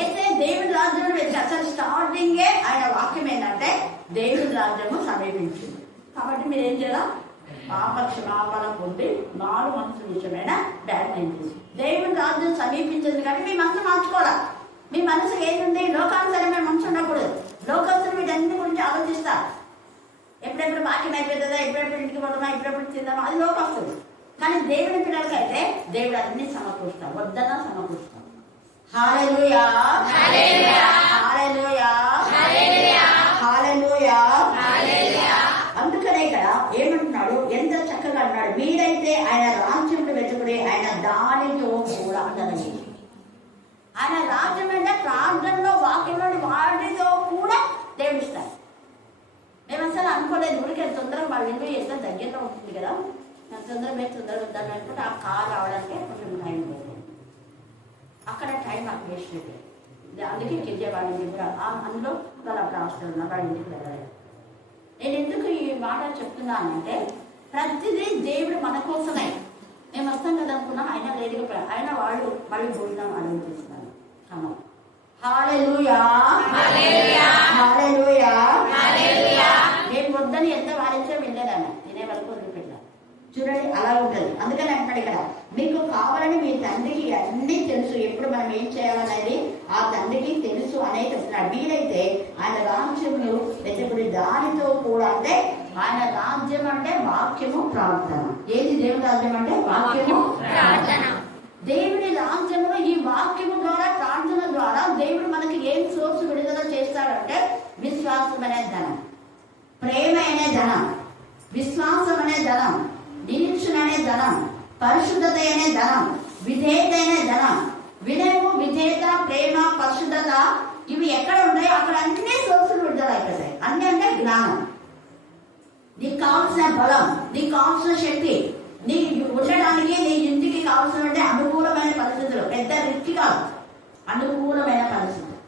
అయితే దేవుడి రాజ్యం అసలు స్టార్టింగే ఆయన వాక్యం ఏంటంటే దేవుడి రాజ్యము సమీపించింది. కాబట్టి మీరు ఏం చేయాలి? పాపక్షమాపణ పొంది 4 మనసు విషయమైన డాక్టర్ దేవుడి రాజ్యం సమీపించింది కాబట్టి మీ మనసు మార్చుకోవాలా. మీ మనసుకి ఏంటండి? లోకానుసరమైన మనసు ఉండకూడదు. లోకస్తులు వీటన్ని గురించి ఆలోచిస్తారు. ఎప్పుడెప్పుడు వాక్యం అయిపోతుందా, ఎప్పుడెప్పుడు ఇంటికి పడుతున్నా, ఎప్పుడెప్పుడు తిందామా, అది లోకస్తులు. కానీ దేవుడి పిల్లలకైతే దేవుడు అన్ని సమకూరుస్తాం. వద్దన సమకూరుస్తాం. హల్లెలూయా హల్లెలూయా హల్లెలూయా హల్లెలూయా హల్లెలూయా. అందుకనే ఇక్కడ ఏమంటున్నాడు? ఎంత చక్కగా అన్నాడు. మీరైతే ఆయన రాజ్యంలో వెతుకుడే ఆయన దానితో కూడా అన్నది. ఆయన రాజ్యం అంటే ప్రార్థనలో వాక్యంలో వాటితో కూడా దేవుడిస్తారు. మేము అసలు అనుకోలేదు. ఊరికి తొందరగా వాళ్ళ ఇల్లు ఎంత దగ్గరలో ఉంటుంది కదా, తొందరగా వద్దాను అనుకుంటే ఆ కార్ రావడానికి కొంచెం టైం లేదు. అక్కడ టైం నాకు వేస్ట్ అయిపోయింది. అందుకే కిందే వాళ్ళ ఇంటికి కూడా అందులో వాళ్ళు అక్కడ హాస్టల్ ఉన్నారు. వాళ్ళ ఇంటికి వెళ్ళలేదు. నేను ఎందుకు ఈ మాట చెప్తున్నానంటే ప్రతిదీ దేవుడు మన కోసమే. మేము వస్తాం కదా అనుకున్నాం. ఆయన లేదుగా ఆయన వాళ్ళు మళ్ళీ భోజనం అనుమతిస్తున్నారు. అమ్మ హల్లెలూయా హల్లెలూయా హల్లెలూయా హల్లెలూయా. నేను వద్దని ఎంత వారించో వెళ్ళేదాన్ని. తినే వరకు వదిలిపెట్టాను. చూడండి అలా ఉంటుంది. అందుకని అంటున్నాడు ఇక్కడ మీకు కావాలని మీ తండ్రికి అన్నీ తెలుసు. ఎప్పుడు మనం ఏం చేయాలనేది ఆ తండ్రికి తెలుసు అనేది చెప్తున్నాడు. మీరైతే ఆయన రాజ్యంలో వెతుకుడి దానితో కూడా. అంటే ఆయన రాజ్యం అంటే వాక్యము ప్రార్థన. ఏది దేవుని రాజ్యం అంటే వాక్యము ప్రార్థన. దేవుడి రాజ్యంలో ఈ వాక్యము ద్వారా ప్రార్థన ద్వారా దేవుడు మనకి ఏం సోర్స్ విడుదల చేస్తాడంటే విశ్వాసం అనే ధనం, ప్రేమ అనే ధనం, విశ్వాసం అనే ధనం, నిరీక్షణ అనే ధనం, పరిశుద్ధత అనే ధనం, విధేయత అనే ధనం. వినయము, విధేయత, ప్రేమ, పరిశుద్ధత ఇవి ఎక్కడ ఉన్నాయో అక్కడ అన్ని సోర్సులు విడుదల అయిపోతాయి. అన్ని అంటే జ్ఞానం, నీకు కావాల్సిన బలం, నీకు కావాల్సిన శక్తి, నీ ఉండడానికి నీ ఇంటికి కావాల్సిన అనుకూలమైన పరిస్థితులు. పెద్ద రిస్క్ కాదు, అనుకూలమైన పరిస్థితులు.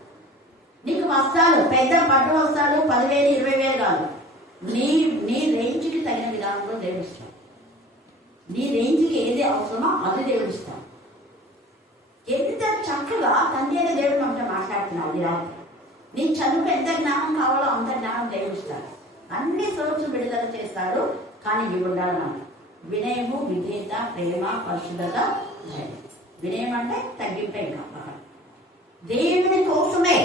నీకు వస్త్రాలు, పెద్ద పట్టు వస్త్రాలు 10,000 20,000 కాదు. నీ రేంజ్కి తగిన విధానంలో దేవుడు ఇస్తాడు. నీ రేంజ్కి ఏది అవసరమో అది దేవుడు ఇస్తాడు. ఎంత చక్కగా తండ్రి అనే దేవుడు మనతో మాట్లాడుతున్నాడు ఈ రాత్రి. నీ చదువుకు ఎంత జ్ఞానం కావాలో అంత జ్ఞానం దేవుడు ఇస్తాడు. అన్ని సోర్స్ విడుదల చేస్తాడు. కానీ ఇవి ఉండాలి మనం. వినయము, విధేయత, ప్రేమ, పరిశుద్ధత, ధైర్యం. వినయం అంటే తగ్గింపే ఇంకా దేవుని కోసమే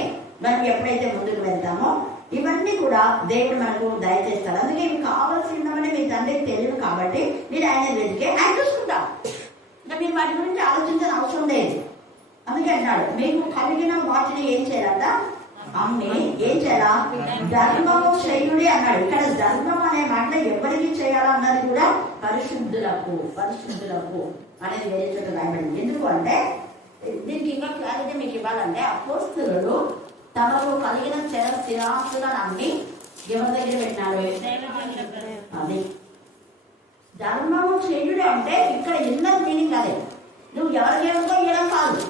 మనం ఎప్పుడైతే ముందుకు వెళ్తామో ఇవన్నీ కూడా దేవుడు మనకు దయచేస్తాడు. అందుకే ఇవి కావాల్సినవని మీ తండ్రికి తెలియదు కాబట్టి మీరు ఆయన వెతికే ఆయన చూసుకుంటాం. ఇంకా మీరు వాటి గురించి ఆలోచించిన అవసరం లేదు. అందుకే అన్నాడు మీకు కలిగిన వాటిని ఏం చేయాలంట, అమ్మి ఏం చేయాలా, ధర్మము చేయుడి అన్నాడు. ఇక్కడ ధర్మం అనే మాట ఎవరికి చేయాలన్నది కూడా పరిశుద్ధులకు అనేది వేరే చోట రాయబడింది. ఎందుకు అంటే దీనికి ఇంకా క్లారిటీ మీకు ఇవ్వాలంటే అపోస్తలులు తమకు కలిగిన స్థిరాస్తులను అమ్మి ఎవరి దగ్గర పెట్టినాడు, అది ధర్మము చేయుడు అంటే ఇక్కడ ఇన్నర్ మీనింగ్ అదే. నువ్వు ఎవరికేమో ఇవ్వడం కాదు,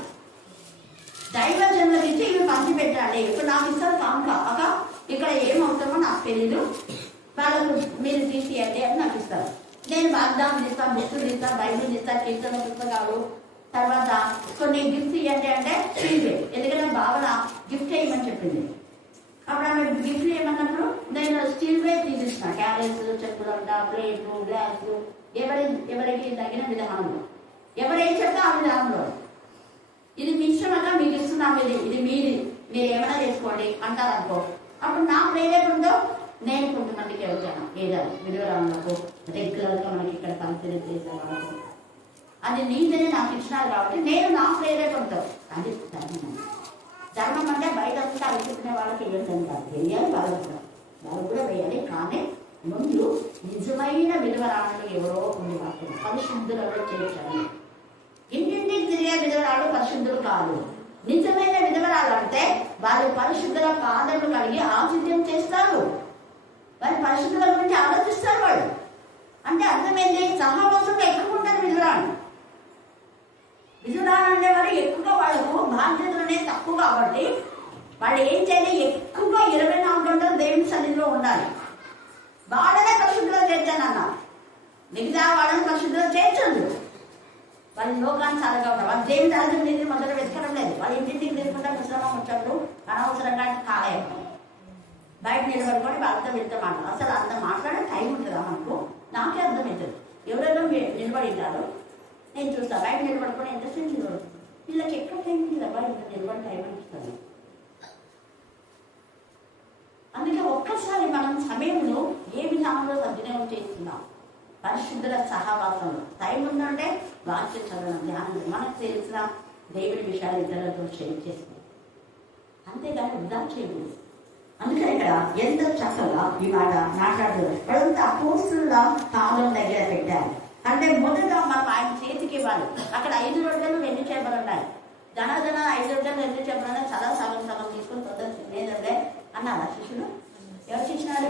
దైవజనులకు ఇచ్చి ఇవి పంచి పెట్టాలి. ఇప్పుడు నాకు ఇస్తారు కాక ఇక్కడ ఏమవుతామో నాకు తెలీదు, వాళ్ళకు మీరు తీసియండి అని నాకు ఇస్తారు. నేను వాగ్దానం ఇస్తాను, బుక్కులు ఇస్తాను, బైబిల్ ఇస్తాను, కీర్తన పుస్తకాలు, తర్వాత కొన్ని గిఫ్ట్ ఇవ్వండి అంటే ఫ్రీవే. ఎందుకంటే భావన గిఫ్ట్ వేయమని చెప్పింది. అప్పుడు ఆమె గిఫ్ట్ వేయమన్నప్పుడు నేను స్టీల్వే తీసిస్తున్నా. క్యారెట్స్, చెప్పులంట, ప్లేట్లు, గ్లాసులు, ఎవరికి తగిన విధానంలో ఎవరేం చెప్తా ఆ విధానంలో. ఇది మీ ఇష్టమన్నా మీకు ఇస్తున్నాం, ఇది మీరు ఏమైనా చేసుకోండి అంటారు అనుకో. అప్పుడు నా ప్రేరేపణతో నేను కొంతమందికి వెళ్తాను, ఏదో విలువరాలకు రెగ్యులర్గా మనకి ఇక్కడ కన్సిడర్ చేసే వాళ్ళకు అది నీదని నాకు ఇచ్చినారు కాబట్టి నేను నా ప్రేరేపణతో. అది ధర్మం అంటే బయట అంతా అడుగుతున్న వాళ్ళకి ఏంటంటే కాదు, వేయాలి, వాళ్ళకు కూడా వేయాలి. కానీ ముందు నిజమైన విలువరాళ్ళు ఎవరో ఉంది వాటి పరిశుద్ధులలో చేర్చాలి. ఇంటింటికి తిరిగే విధవరాలు పరిశుద్ధులు కాదు. నిజమైన విధవరాలు అంటే వాళ్ళు పరిశుద్ధుల పాదములు కలిగి ఆతిథ్యం చేస్తారు, వాళ్ళు పరిశుద్ధుల గురించి ఆలోచిస్తారు. వాళ్ళు అంటే అర్థమైంది, సహవాసంలో ఎక్కువ ఉంటారు విధురాలు. విధురాలు అంటే వాళ్ళు ఎక్కువగా వాళ్ళకు బాధ్యతలు అనేది తక్కువ కాబట్టి వాళ్ళు ఏం చేయాలి, ఎక్కువగా 24 గంటలు దేవుని సన్నిధిలో ఉండాలి. వాళ్ళనే పరిశుద్ధులు చేర్చానన్నారు, మిగతా వాళ్ళని పరిశుద్ధులు చేర్చండు. వాళ్ళు లోకానుసారంగా ఉంటారు, వాళ్ళు దేవుని రాజ్యం నిధులు మొదలు వెతకడం లేదు. వాళ్ళు ఇంటింటికి తిరుగుకుంటా మిశ్రమం వచ్చాడు, అనవసరంగా కాలేయం బయట నిలబడుకొని వాళ్ళతో వెళ్తామాట. అసలు అంత మాట్లాడే టైం ఉంటుందా మనకు? నాకే అర్థమవుతుంది. ఎవరెవరో నిలబడినారు, నేను చూస్తాను బయట నిలబడుకొని ఎంతసేపు నిలబడుతుంది. వీళ్ళకి ఎక్కడ టైం ఉంది అబ్బా, ఇంత నిలబడి టైం అనిపిస్తుంది. అందుకే ఒక్కసారి మనం సమయంలో ఏ విధానంలో సద్వినియోగం చేస్తున్నాం. పరిశుద్ధుల సహవాసంలో టైం ఉందంటే వాక్యం చదవడం, ధ్యానం, మనకు తెలిసిన దేవుడి విషయాలు ఇతరులతో షేర్ చేసుకుంటాం, అంతేగాని వృధా చేయకూడదు. అందుకని ఇక్కడ ఎంత చక్కగా ఈ మాట మాట్లాడుతున్నారు. వాళ్ళంతా అపోస్తుల పాదం దగ్గర పెట్టారు. అంటే మొదట మనం ఆయన చేతికి ఇవ్వాలి. అక్కడ 5 రొట్టెలు 2 చేపలు ఉన్నాయి. జన 5 రొట్టెలు 2 చేపలు చాలా సగం తీసుకొని తొందర లేదంటే అన్నారా శిష్యుడు? ఎవరు చేసినాడు?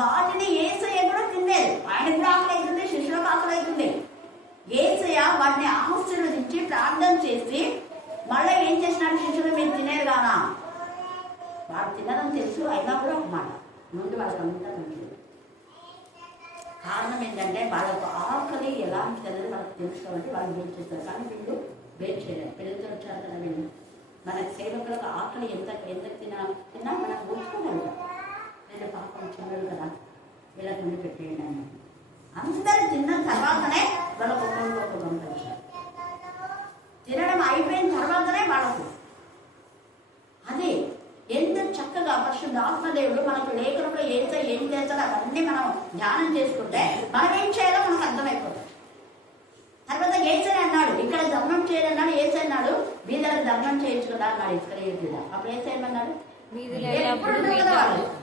వాటిని యేసయ్య కూడా తినేది. ఆయన కూడా ఆకలి అవుతుంది, శిష్యులకు ఆకలి అవుతుంది. యేసయ్య వాటిని ఆశీర్వదించి ప్రార్థన చేసి మళ్ళీ ఏం చేసినాడు, శిష్యులు మీరు తినేది కానా? వాళ్ళు తినదని తెలుసు, అయినా కూడా ఒక మాట ముందు వాళ్ళకి అంతా తెలియదు. కారణం ఏంటంటే వాళ్ళకు ఆకలి ఎలాంటి అనేది వాళ్ళకి తెలుసు కాబట్టి వాళ్ళు వేరు చేస్తారు. కానీ వీళ్ళు వేరు చేయలేదు. పిల్లలతో వచ్చారు కదా, వీళ్ళు మన సేవకులకు ఆకలి ఎంత తిన్నా మనం గుర్తుకోగలుగుతాం. వీళ్ళ పాపం చిన్నలు కదా, వీళ్ళకి ముందు పెట్టేయండి అని అందరూ తిన్న తర్వాతనే వాళ్ళకు ఒక్కొక్కరు పంపించారు. తినడం అయిపోయిన తర్వాతనే వాళ్ళకు అది ఎంత చక్కగా పరిశుద్ధ ఆత్మదేవుడు మనకు లేఖనంలో ఏం చేస్తాడో అవన్నీ మనం ధ్యానం చేసుకుంటే మనం ఏం చేయాలో మనకు అర్థమైపోతుంది. తర్వాత ఏసై అన్నాడు, ఇక్కడ ధర్మం చేయాలన్నాడు. ఏసై అన్నాడు, వీళ్ళకి ధర్మం చేయించుకుంటా అన్నాడు. ఇసుక అప్పుడు ఏసై ఏమన్నాడు, ఎప్పుడు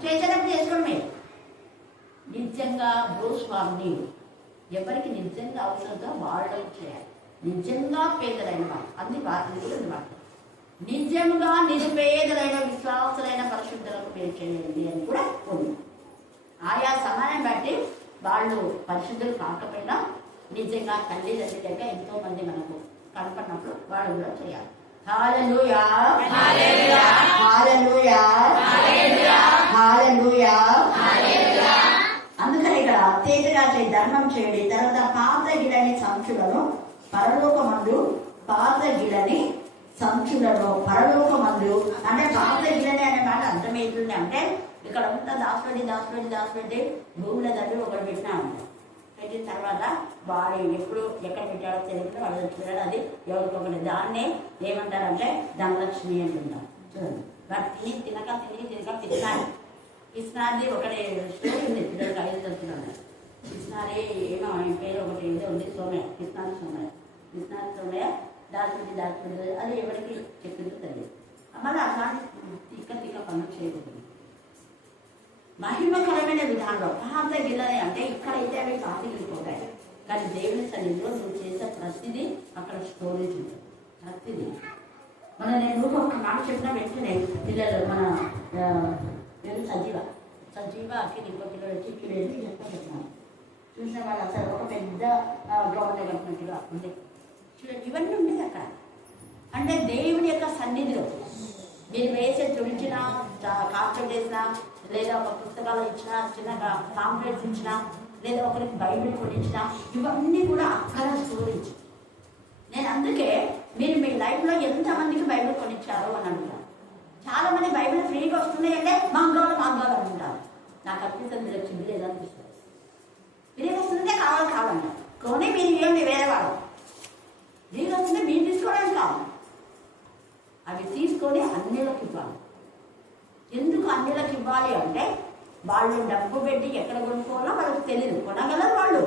చేసేటప్పుడు చేసుకోవడమే. నిజంగా భూస్వామిని ఎవరికి నిజంగా అవసరంతో వాళ్ళకి చేయాలి. నిజంగా పేదలైన వాళ్ళు అన్ని మాట నిజంగా నిరుపేదలైన విశ్వాసులైన పరిశుద్ధులకు పేరు చేయండి అని కూడా ఉంది. ఆయా సమయం బట్టి వాళ్ళు పరిశుద్ధులు కాకపోయినా నిజంగా తల్లిదండ్రుల దగ్గర ఎంతో మంది మనకు కనపడినప్పుడు వాళ్ళు కూడా చేయాలి. హల్లెలూయా, హల్లెలూయా, హల్లెలూయా, హల్లెలూయా, హల్లెలూయా. అందుకని ఇక్కడ తేజగా ధర్మం చేయండి. తర్వాత పాత గిలని సంచులను పరలోకమందు పాత గిలని సంచులలో పరలోకమందు అంటే పాత గిన్నె అనే మాట అర్థమవుతుంది. అంటే ఇక్కడ అంతా దాచిపెట్టి భూమిలో దగ్గర ఒకటి పెట్టినా ఉంటాయి. పెట్టిన తర్వాత వాడు ఎప్పుడు ఎక్కడ పెట్టాడో తెలియదు, వాడు చూడాలి, అది ఎవరికొకటి. దాన్నే ఏమంటారంటే ధనలక్ష్మి అంటుంటారు. చూడండి, వాడు తినక తిన్నాడు. కృష్ణాది ఒకటి స్టోరీ ఉంది, పిల్లలకి 5 తరచులు. కృష్ణాది ఏమో ఆయన పేరు ఒకటి ఏదో ఉంది, సోమయ్య, కృష్ణాది సోమయ్య దాచిపెట్టి అది ఎవరికి చెప్పిందో తెలియదు. మళ్ళీ అట్లాంటి తిక్క పనులు చేయకూడదు. మహిమకరమైన విధానంలో పాత గిన్నె అంటే ఇక్కడైతే అవి కాటిగిలిపోతాయి, కానీ దేవుని సన్నిధిలో నువ్వు చేసే ప్రతిదీ అక్కడ స్టోరేజ్ ఉంటుంది. ప్రతిదీ నేను ఒక మాట చెప్పిన వెంటనే పిల్లలు మన నేను సజీవకి ఇంకో పిల్లలు వచ్చి చూడేది చెప్పాను. చూసిన వాళ్ళు అసలు ఒక పెద్ద గ్రౌండ్ కట్టినట్టుగా ఉంది. చూడండి, ఇవన్నీ ఉండేది అక్కడ. అంటే దేవుని యొక్క సన్నిధిలో మీరు వేసే తుడిచిన కాస్టల్ చేసినా, లేదా ఒక పుస్తకాలు ఇచ్చినా, చిన్న కాంప్లెట్స్ ఇచ్చినా, లేదా ఒకరికి బైబిల్ కొనిచ్చినా, ఇవన్నీ కూడా అక్కడ స్టోరేజ్. నేను అందుకే మీరు మీ లైఫ్లో ఎంతమందికి బైబిల్ కొనిచ్చారో అని అంటున్నాను. చాలా మంది బైబిల్ ఫ్రీగా వస్తున్నాయి అంటే మాకు కావాలి అంటారు. నాకు అనిపిస్తుంది మీరు వచ్చింది లేదనిపిస్తుంది. ఫ్రీగా వస్తుంటే కావాలంట కొని మీరు ఏమి వేరే వాళ్ళు ఫ్రీగా వస్తుంటే మీరు తీసుకోవడానికి కావాలి. అవి తీసుకొని అన్నిలకు ఇవ్వాలి. ఎందుకు అన్నిలకు ఇవ్వాలి అంటే వాళ్ళు డబ్బు పెట్టి ఎక్కడ కొనుక్కోవాలో వాళ్ళకి తెలియదు. కొనగలరు వాళ్ళు,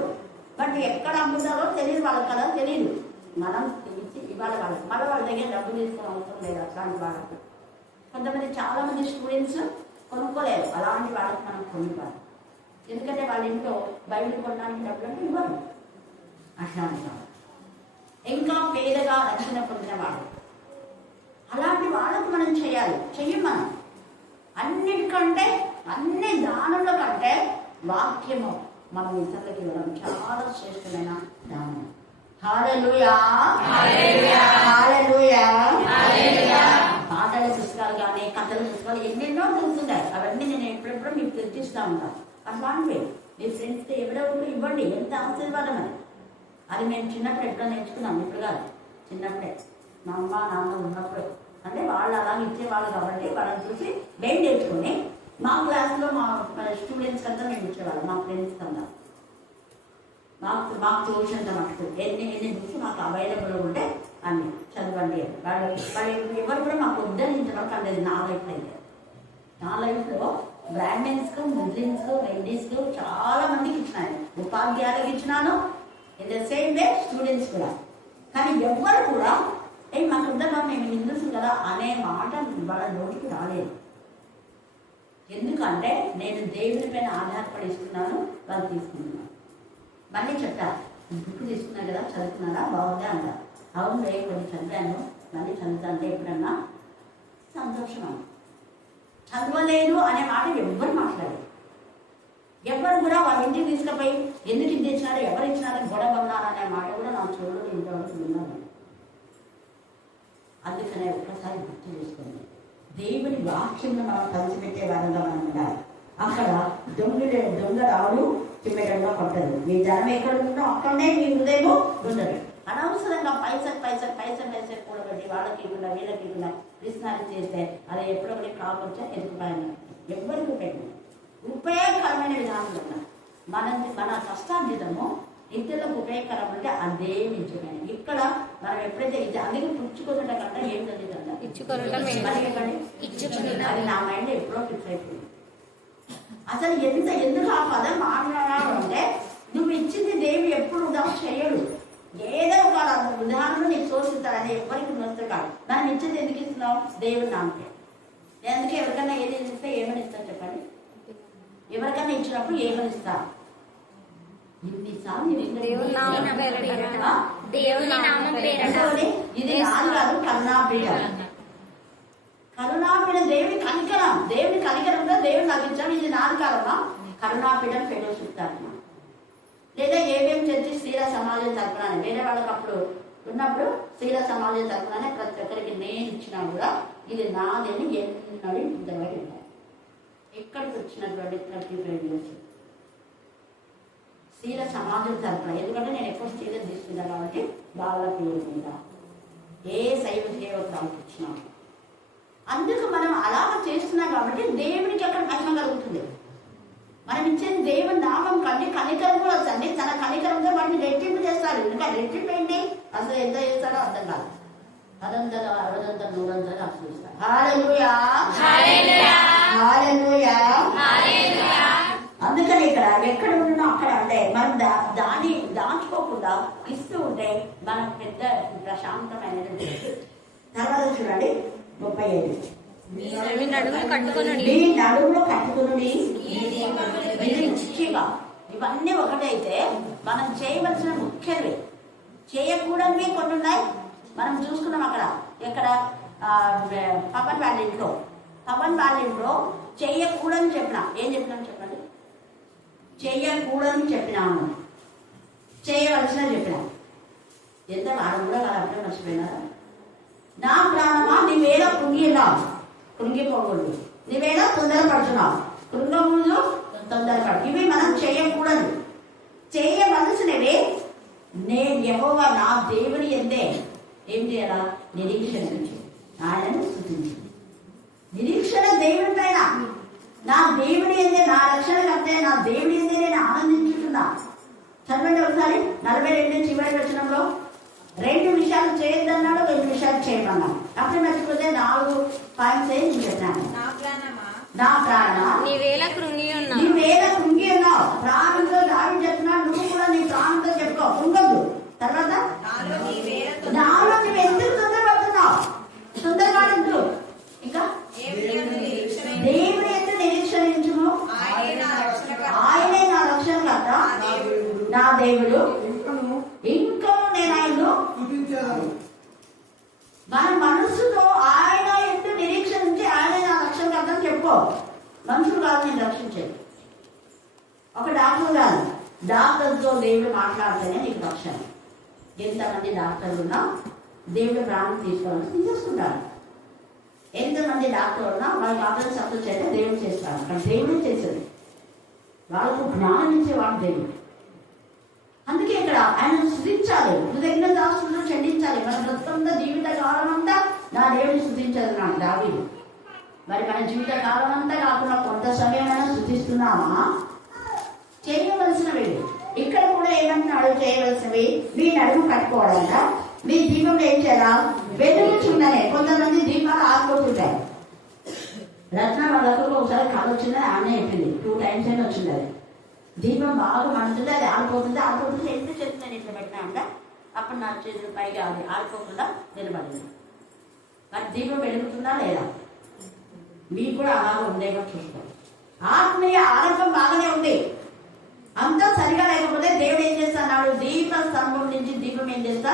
బట్ ఎక్కడ అమ్ముతారో తెలియదు వాళ్ళకి కదా తెలియదు. మనం ఇచ్చి ఇవాళ వాళ్ళకి మళ్ళీ వాళ్ళ దగ్గర డబ్బు తీసుకోవడం అవసరం లేదు. అట్లాంటి వాళ్ళకి కొంతమంది చాలామంది స్టూడెంట్స్ కొనుక్కోలేరు. అలాంటి వాళ్ళకి మనం కొనివ్వాలి. ఎందుకంటే వాళ్ళ ఇంట్లో బయట కొనడానికి డబ్బులు అంటే ఇవ్వరు. అట్లాంటి వాళ్ళు ఇంకా పేదగా రక్షణ పొందిన వాళ్ళు, అలాంటి వాళ్ళకు మనం చెయ్యం మనం. అన్నిటికంటే అన్ని దానుల కంటే వాక్యము మనం ఇతరులకు ఇవ్వడం చాలా శ్రేష్టమైన దానం. హల్లెలూయా, హల్లెలూయా. పాటల పుస్తకాలు కానీ కథల పుస్తకాలు ఎన్నెన్నో తెలుస్తున్నాయి. అవన్నీ నేను ఎప్పుడెప్పుడో మీకు తెచ్చిస్తూ ఉంటాను. అట్లాంటివి మీ ఫ్రెండ్స్కి ఎవరెవరు ఇవ్వండి. ఎంత ఆశీర్వాదం అని. అది మేము చిన్నప్పుడు ఎట్లా నేర్చుకున్నాం, ఇప్పుడు కాదు, చిన్నప్పుడే మా అమ్మ నాన్న ఉన్నప్పుడు. అంటే వాళ్ళు అలా ఇచ్చేవాళ్ళు కాబట్టి వాళ్ళని చూసి మేము నేర్చుకుని మా క్లాస్లో మా స్టూడెంట్స్ అంతా మేము ఇచ్చేవాళ్ళం. మా ఫ్రెండ్స్ అంతా మాకు చూసినంత మటుకు ఎన్ని బుక్స్ మాకు అవైలబుల్ ఉంటే అన్ని చదవండి. వాళ్ళు ఎవరు కూడా మాకు ఉద్ధరించడం అనేది నా లైఫ్ అయితే. నా లైఫ్లో బ్రాహ్మణ్స్కు, ముస్లిమ్స్కు, రెడ్డీస్కు చాలా మందికి ఇచ్చినాను. ఉపాధ్యాయులకు ఇచ్చినాను. In the same way students కూడా. కానీ ఎవ్వరు కూడా మాకు ఉందమ్మా మేము హిందూస్ కదా అనే మాట వాళ్ళ నోటికి రాలేదు. ఎందుకంటే నేను దేవుని పైన ఆధారపడి ఇస్తున్నాను, వాళ్ళు తీసుకుంటున్నాను. మళ్ళీ చెప్తారు, బుక్ తీసుకున్నా కదా, చదువుతున్నారా, బాగుందా అంటారు. అవును కొన్ని చదివాను, మళ్ళీ చదువుతా అంటే ఎప్పుడన్నా సంతోషం అని. చదవలేదు అనే మాట ఎవ్వరు మాట్లాడరు. ఎవరు కూడా వాళ్ళ ఇంటికి తీసుకుపోయి ఎందుకు ఇది ఇచ్చినారో, ఎవరు ఇచ్చినారని గొడవ ఉన్నారు అనే మాట కూడా నా చూడలేదు, ఇంతవరకు విన్నాను. అందుకనే ఒక్కసారి గుర్తు చేసుకోండి, దేవుని వాక్యంలో మనం కలిసిపెట్టే వారంగా మనం ఉండాలి. అక్కడ దొంగ రావులు చిమ్మెటంగా పడ్డదు. మీ జనం ఎక్కడ ఉందో అక్కడనే మీ హృదయం ఉండదు. అనవసరంగా పైసలు కూడబెట్టి వాళ్ళకి ఇవ్వకుండా వీళ్ళకి ఇవ్వకుండా విస్నారం చేస్తే అది ఎప్పుడొకటి కాకొచ్చా ఎదుగుపాయన ఎవ్వరికి పెట్టింది. ఉపయోగకరమైన విధానం ఉన్నాయి. మన కష్టార్జితము ఇతరులకు ఉపయోగకరం అంటే అదే నిజమే. ఇక్కడ మనం ఎప్పుడైతే ఇది అందుకే పుచ్చుకోవడం కంటే ఏం చదువుతుందా అది నా మైండ్ ఎప్పుడో ఫిక్స్ అయిపోయింది. అసలు ఎందుకు ఆ పదం మాట్లాడాలి అంటే నువ్వు ఇచ్చింది దేవి ఎప్పుడు వృధా చేయడు. ఏదో ఒక ఉదాహరణ నీకు తోసిస్తాడు, అది ఎవరికి నొస్తే కాదు. మనం ఇచ్చింది ఎందుకు ఇస్తున్నావు? దేవుడు నాకే. అందుకే ఎవరికైనా ఏది ఇస్తే ఏమని ఇస్తాను చెప్పండి? ఎవరికైనా ఇచ్చినప్పుడు ఏమని ఇస్తా? ఇన్నిసార్లు ఇది నాది కాదు, కరుణాపీఠం దేవుని కనికరంతో దేవుని నాకు ఇచ్చాను. ఇది నాది కాదమ్మా, కరుణాపీఠం ఫెలోషిప్ తరఫున లేదా ఏమేమి చర్చి స్త్రీల సమాజం తరఫున వేరే వాళ్ళకి అప్పుడు ఉన్నప్పుడు స్త్రీల సమాజం తరఫున ప్రతి ఒక్కరికి నేను ఇచ్చినా కూడా ఇది నాదని ఎన్నడూ ఇంతవరకు ఉన్నాయి. ఎక్కడికి వచ్చినటువంటి 35 years స్త్రీల సమాజం తరఫున. ఎందుకంటే నేను ఎక్కువ స్త్రీలను తీసుకున్నాను కాబట్టి వాళ్ళ పేరు మీద శైవ సేవకు రామకృష్ణ. అందుకు మనం అలా చేస్తున్నాం కాబట్టి దేవుడికి అక్కడ మహిమ కలుగుతుంది. మనం ఇచ్చిన దేవుని నామం కనికరం కూడా వస్తుంది. తన కనికరంతో వాటిని రెట్టింపు చేస్తాడు. ఇంకా రెట్టింపు ఏంటి, అసలు ఎంత చేస్తాడో అర్థం కాదు. అదంతర 60 100 ఆశీర్వదిస్తాడు. హల్లెలూయా హల్లెలూయా హల్లెలూయా. అందుకని ఇక్కడ ఎక్కడ ఉన్నా అక్కడ అంటే మనం దాన్ని దాచుకోకుండా ఇస్తూ ఉంటే మనం పెద్ద ప్రశాంతమైనది. తర్వాత చూడండి 35. మీ నడుములో కట్టుకుని నిశ్చయంగా. ఇవన్నీ ఒకటైతే మనం చేయవలసిన ముఖ్యమే. చేయకూడనివి కొన్ని ఉన్నాయి. మనం చూసుకున్నాం అక్కడ ఎక్కడ పవన్ వాళ్ళ ఇంట్లో చేయకూడని చెప్పిన. ఏం చెప్పినాను చెప్పండి? చేయకూడని చెప్పినాను, చేయవలసిన చెప్పినా. ఎంత వారం కూడా కాదు, అప్పుడే మర్చిపోయినారా? నా ప్రాణమా నీవేళ కృంగిపోకూడదు, నీవేళ తొందరపడుతున్నావు, కృంగకూడదు, తొందరపడు. ఇవి మనం చేయకూడదు. చేయవలసినవి నేను యెహోవా నా దేవుని ఎందే ఏం చేయాలా? నిరీక్షణ ఉంచు, ఆయనను స్తుతించు. నిరీక్షణ దేవుని పైన. నా దేవుడి ఎందే, నా రక్షణ కంటే నా దేవుడి ఎందే నేను ఆనందించుతున్నా. చదవండి ఒకసారి 42 చివరి వచనంలో 2 విషయాలు చేయొద్దన్నాడు, 2 విషయాలు చేయమన్నాడు. అప్పుడు మర్చిపోతే 4 పాయింట్స్ నేను చెప్పాను. నా ప్రాణ నీవేళ కృంగి ఉన్నావు. ప్రాణంతో దాడి చెప్తున్నాడు. నువ్వు కూడా నీ ప్రాణంతో చెప్పుకో, ఉండదు. తర్వాత నాలో నువ్వు ఎందుకు తొందరపడుతున్నావు? తొందరపడద్దు. ఇంకా దేవుని ఎందుకు నిరీక్షణించును, ఆయనే నా రక్షణకర్త, నా దేవుడు, ఇంకా నేను ఆయన్ను. మన మనస్సుతో ఆయన ఎందుకు నిరీక్షణించి ఆయనే నా రక్షణకర్త అని చెప్పుకో. మనుషులు కాదు నేను రక్షించేది. ఒక డాక్టర్ కాదు, డాక్టర్తో దేవుడు మాట్లాడితేనే నీకు రక్షణ. ఎంతమంది డాక్టర్లు ఉన్నా దేవుడు ప్రాణం తీసుకుంటారు. ఎంతమంది డాక్టర్లు ఉన్నా వాళ్ళకి ఆపరేషన్ సక్సెస్ చేస్తే దేవుడు చేస్తారు. కానీ దేవుడే చేసేది. వాళ్ళకు జ్ఞానం ఇచ్చేవాడు దేవుడు. అందుకే ఇక్కడ ఆయన స్థుతించాలి, కృతజ్ఞతాస్తుతులు చెల్లించాలి. మన బ్రతుకంతా జీవిత కాలం అంతా నా దేవుడిని స్థుతించాలి నాకు దావీదు. మరి మన జీవిత కాలం అంతా కాకుండా కొంత సమయమైనా స్థుతిస్తున్నామా? చేయవలసినవి ఇక్కడ కూడా ఏమంటున్నాడు? చేయవలసినవి మీ నడుము కట్టుకోవాలంట. మీ దీపంలో ఏం చేయాలా? వెలుగుచుందనే. కొంతమంది దీపాలు ఆరిపోతుంటాయి. రత్న వాళ్ళకు ఒకసారి కళ వచ్చిందని ఆమె చెప్పింది. 2 times అయినా వచ్చింది. అది దీపం బాగా మండుతుంది, అది ఆరిపోతుంది. ఎంత చేస్తుంది నేను ఇట్లా పెట్టినా అంట. అప్పుడు నా చేతులు పైగా అది ఆరిపోకుండా నిలబడింది. మరి దీపం వెలుగుతుందా లేదా? మీకు కూడా అలాగే ఉండేగా చూసుకోండి. ఆత్మీయ ఆరోగ్యం బాగానే ఉంది, అంతా సరిగా లేకపోతే దేవుడు ఏం చేస్తున్నాడు? దీప స్తంభం నుంచి దీపం ఏం చేస్తా?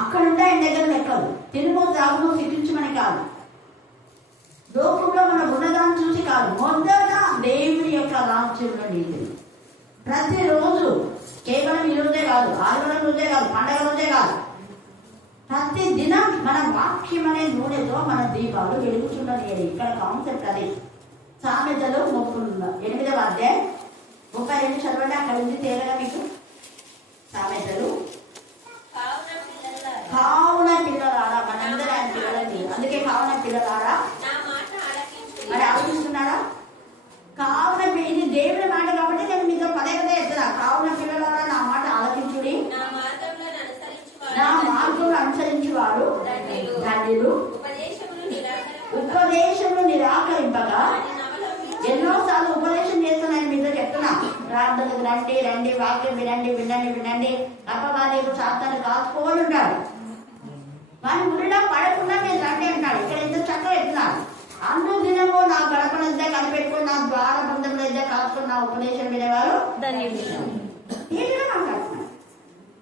అక్కడుంటే ఆయన దగ్గర లెక్కలు. తినుమో తాగుమో సిద్ధించమని కాదు, లోకంలో మనం ఉన్నదాన్ని చూసి కాదు. మొదట దేవుడి యొక్క రాజ్యంలో నీతి. ప్రతిరోజు, కేవలం ఈ రోజే కాదు, ఆదివారం రోజే కాదు, పండగ రోజే కాదు, ప్రతి దినం మన వాక్యం అనే నూనెతో మన దీపాలు వెలుగుతుండని. ఇక్కడ కాన్సెప్ట్ అది. సామెతలు 8వ అధ్యాయం 32 చదవండి. అక్కడ ఉంది తేలగా మీకు. సామెతలు కావున పిల్లలారా, మనందరూ ఆయన పిల్లలని. అందుకే కావున పిల్లలారా మరి ఆలోచిస్తున్నారా? కావున ఇది దేవుని మాట కాబట్టి నేను మీతో పదే చెప్తున్నా. కావున పిల్లలారా నా మాట ఆలకించుడి, నా మార్గంలో అనుసరించేవాడు ధన్యులు. ఉపదేశములు నిరాకరింపగా. ఎన్నోసార్లు ఉపదేశం చేస్తున్నాను మీతో చెప్తున్నా. ప్రార్థనకు రండి, వాక్యం వినండి. అపవాదికు సాతాను కాచుకోని ఉంటాడు. వారి ఊరిలో పడకుండా నేను రండి అంటాడు. ఇక్కడ ఎంత చక్కగా చెప్తున్నాడు. అన్ను దినము నా గడపన ఇద్దే కనిపెట్టుకుని, నా ద్వార బంధంలో ఇద్దే కాచుకుని నా ఉపదేశం వినేవారు నీటిగా మాట్లాడుతున్నాడు.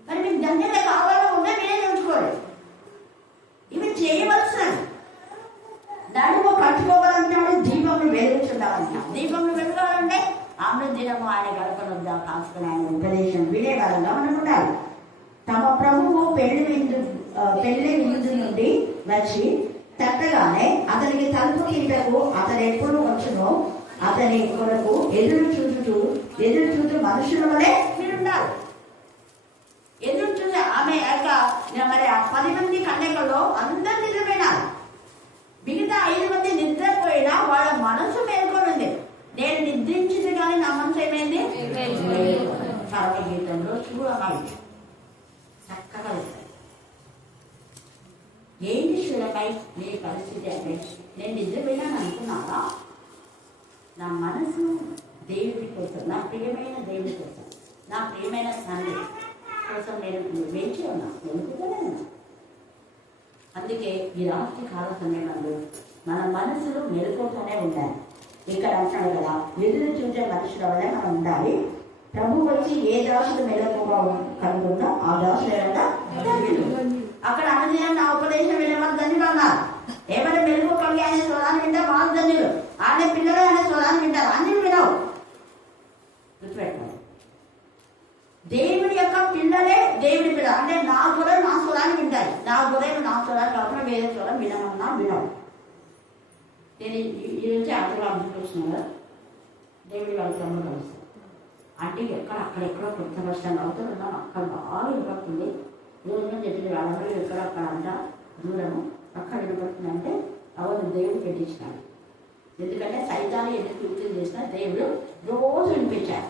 మరి మీకు ధన్యత కావాలో ఉంటే మీరే ఉంచుకోండి. ఇవి చేయవలసినవి. నడుము కట్టుకోవాలంటున్నాడు, దీపంను వెలుగుచుండాలంటున్నాడు. దీపంను వెలుగాలంటే ఆమె దినము ఆయన గడపనుద్దా కాచుకుని ఆయన ఉపదేశం వినేవారంగా మనం ఉండాలి. తమ ప్రభువు పెళ్లి విందు నుండి వచ్చి తట్టగానే అతనికి తలుపు తీటకు అతను ఎప్పుడు వచ్చునో అతని కొరకు ఎదురు చూస్తూ మనుషుల వలె మీరు ఉండాలి. ఎదురు చూసే ఆమె యొక్క మరి ఆ 10 మంది కన్యకల్లో అందరు నిద్రపోయినారు. మిగతా 5 మంది నిద్రపోయినా వాళ్ళ మనసు మేల్కొనింది. నేను నిద్రించింది కానీ నా మనసు ఏమైంది? పరమ గీతంలో చూడమని చక్కగా ఉంటాయి. ఏంటి శూలపై నీ పరిస్థితి అంటే నేను నిద్రపోయినాను అనుకున్నావా? నా మనసు దేవుడి కోసం, నా ప్రియమైన దేవుడి కోసం, నా ప్రియమైన తండ్రి కోసం నేను వేచి ఉన్నా, ఎందుకునే ఉన్నా. అందుకే ఈ రాత్రి కాల సమయంలో మన మనసులు మెలుగుతూనే ఉండాలి. ఇక్కడ అంటాడు కదా, ఎదురు చూసే మనుషుల వల్ల మనం ఉండాలి. ప్రభు వచ్చి ఏ దాసుడు మెలకుగా కనుగొన్నా ఆ దాసుడు ఏమన్నా ధన్యుడు. అక్కడ అనుదినం నా ఉపదేశం వినేవారు ధన్యులు అన్నారు. ఏమైనా మెలుగు కలిగి ఆయన స్వరాన్ని వింటారు వాళ్ళు ధన్యులు. ఆయన పిల్లలు ఆయన స్వరాన్ని వింటారు, అన్ని వినవు. గుర్తుపెట్టుకోండి, దేవుడి యొక్క పిల్లలే దేవుడి పిల్లలు. అంటే నా గొర్రెలు నా స్వరాన్ని వింటాయి. నా గొర్రెలు నా స్వరాన్ని కాకుండా వేరే స్వరం వినమన్నా వినవు. నేను ఈ నుంచి ఆశీర్వాదం చూస్తున్నాను కదా, దేవుడి వాళ్ళకి అమ్మ కలుస్తాను అంటే అక్కడెక్కడో కొత్త కష్టాలు అవుతున్నాను. అక్కడ బాగా వినపడుతుంది. దూరంగా చెప్పింది వాళ్ళందరూ ఎక్కడక్కడ అంట దూరము అక్కడ వినపడుతుంది. అంటే అవును, దేవుడు పెట్టించినాడు. ఎందుకంటే సైతాన్ని ఎన్ని కృత్యం చేసినా దేవుడు రోజు వినిపించాడు.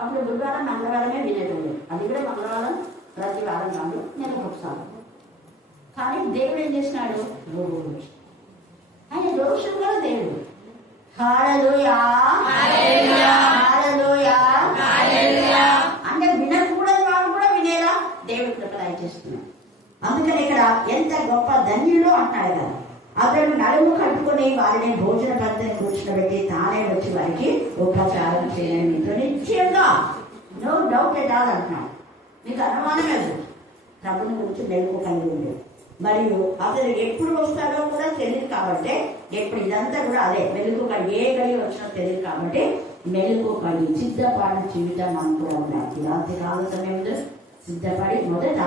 అప్పుడు గురువారం మంగళవారమే వినేటోడు. అది కూడా మంగళవారం ప్రతి వారం కాదు, నేను ఒకసారి. కానీ దేవుడు ఏం చేసినాడు? రోజు ఆయన రోజు కూడా దేవుడు. హల్లెలూయా హల్లెలూయా హల్లెలూయా అంటే వినకూడని వాడు కూడా వినేలా దేవుడు కృప దయచేస్తున్నాడు. అందుకని ఇక్కడ ఎంత గొప్ప ధన్యులు అంటాడు కదా. అతడు నడుము కట్టుకుని వారిని భోజన పంక్తిని కూర్చుండబెట్టి తానే వచ్చి వారికి ఉపచారం చేయని మీతో నిశ్చయంగా నో డౌట్ ఎట్ ఆల్ అంటున్నాడు. మీకు అనుమానమే ప్రభుని గురించి మెలుగు కలిగి ఉండేది. మరియు అతను ఎప్పుడు వస్తాడో కూడా తెలియదు కాబట్టి ఎప్పుడు ఇదంతా కూడా అదే మెలుగు కలిగి ఏ కలిగి వచ్చినా తెలియదు కాబట్టి మెలుగు కలిగి సిద్ధపడిన జీవితం మనం కూడా ఉండాలి. రాత్రి కాల సమయంలో సిద్ధపడి మొదట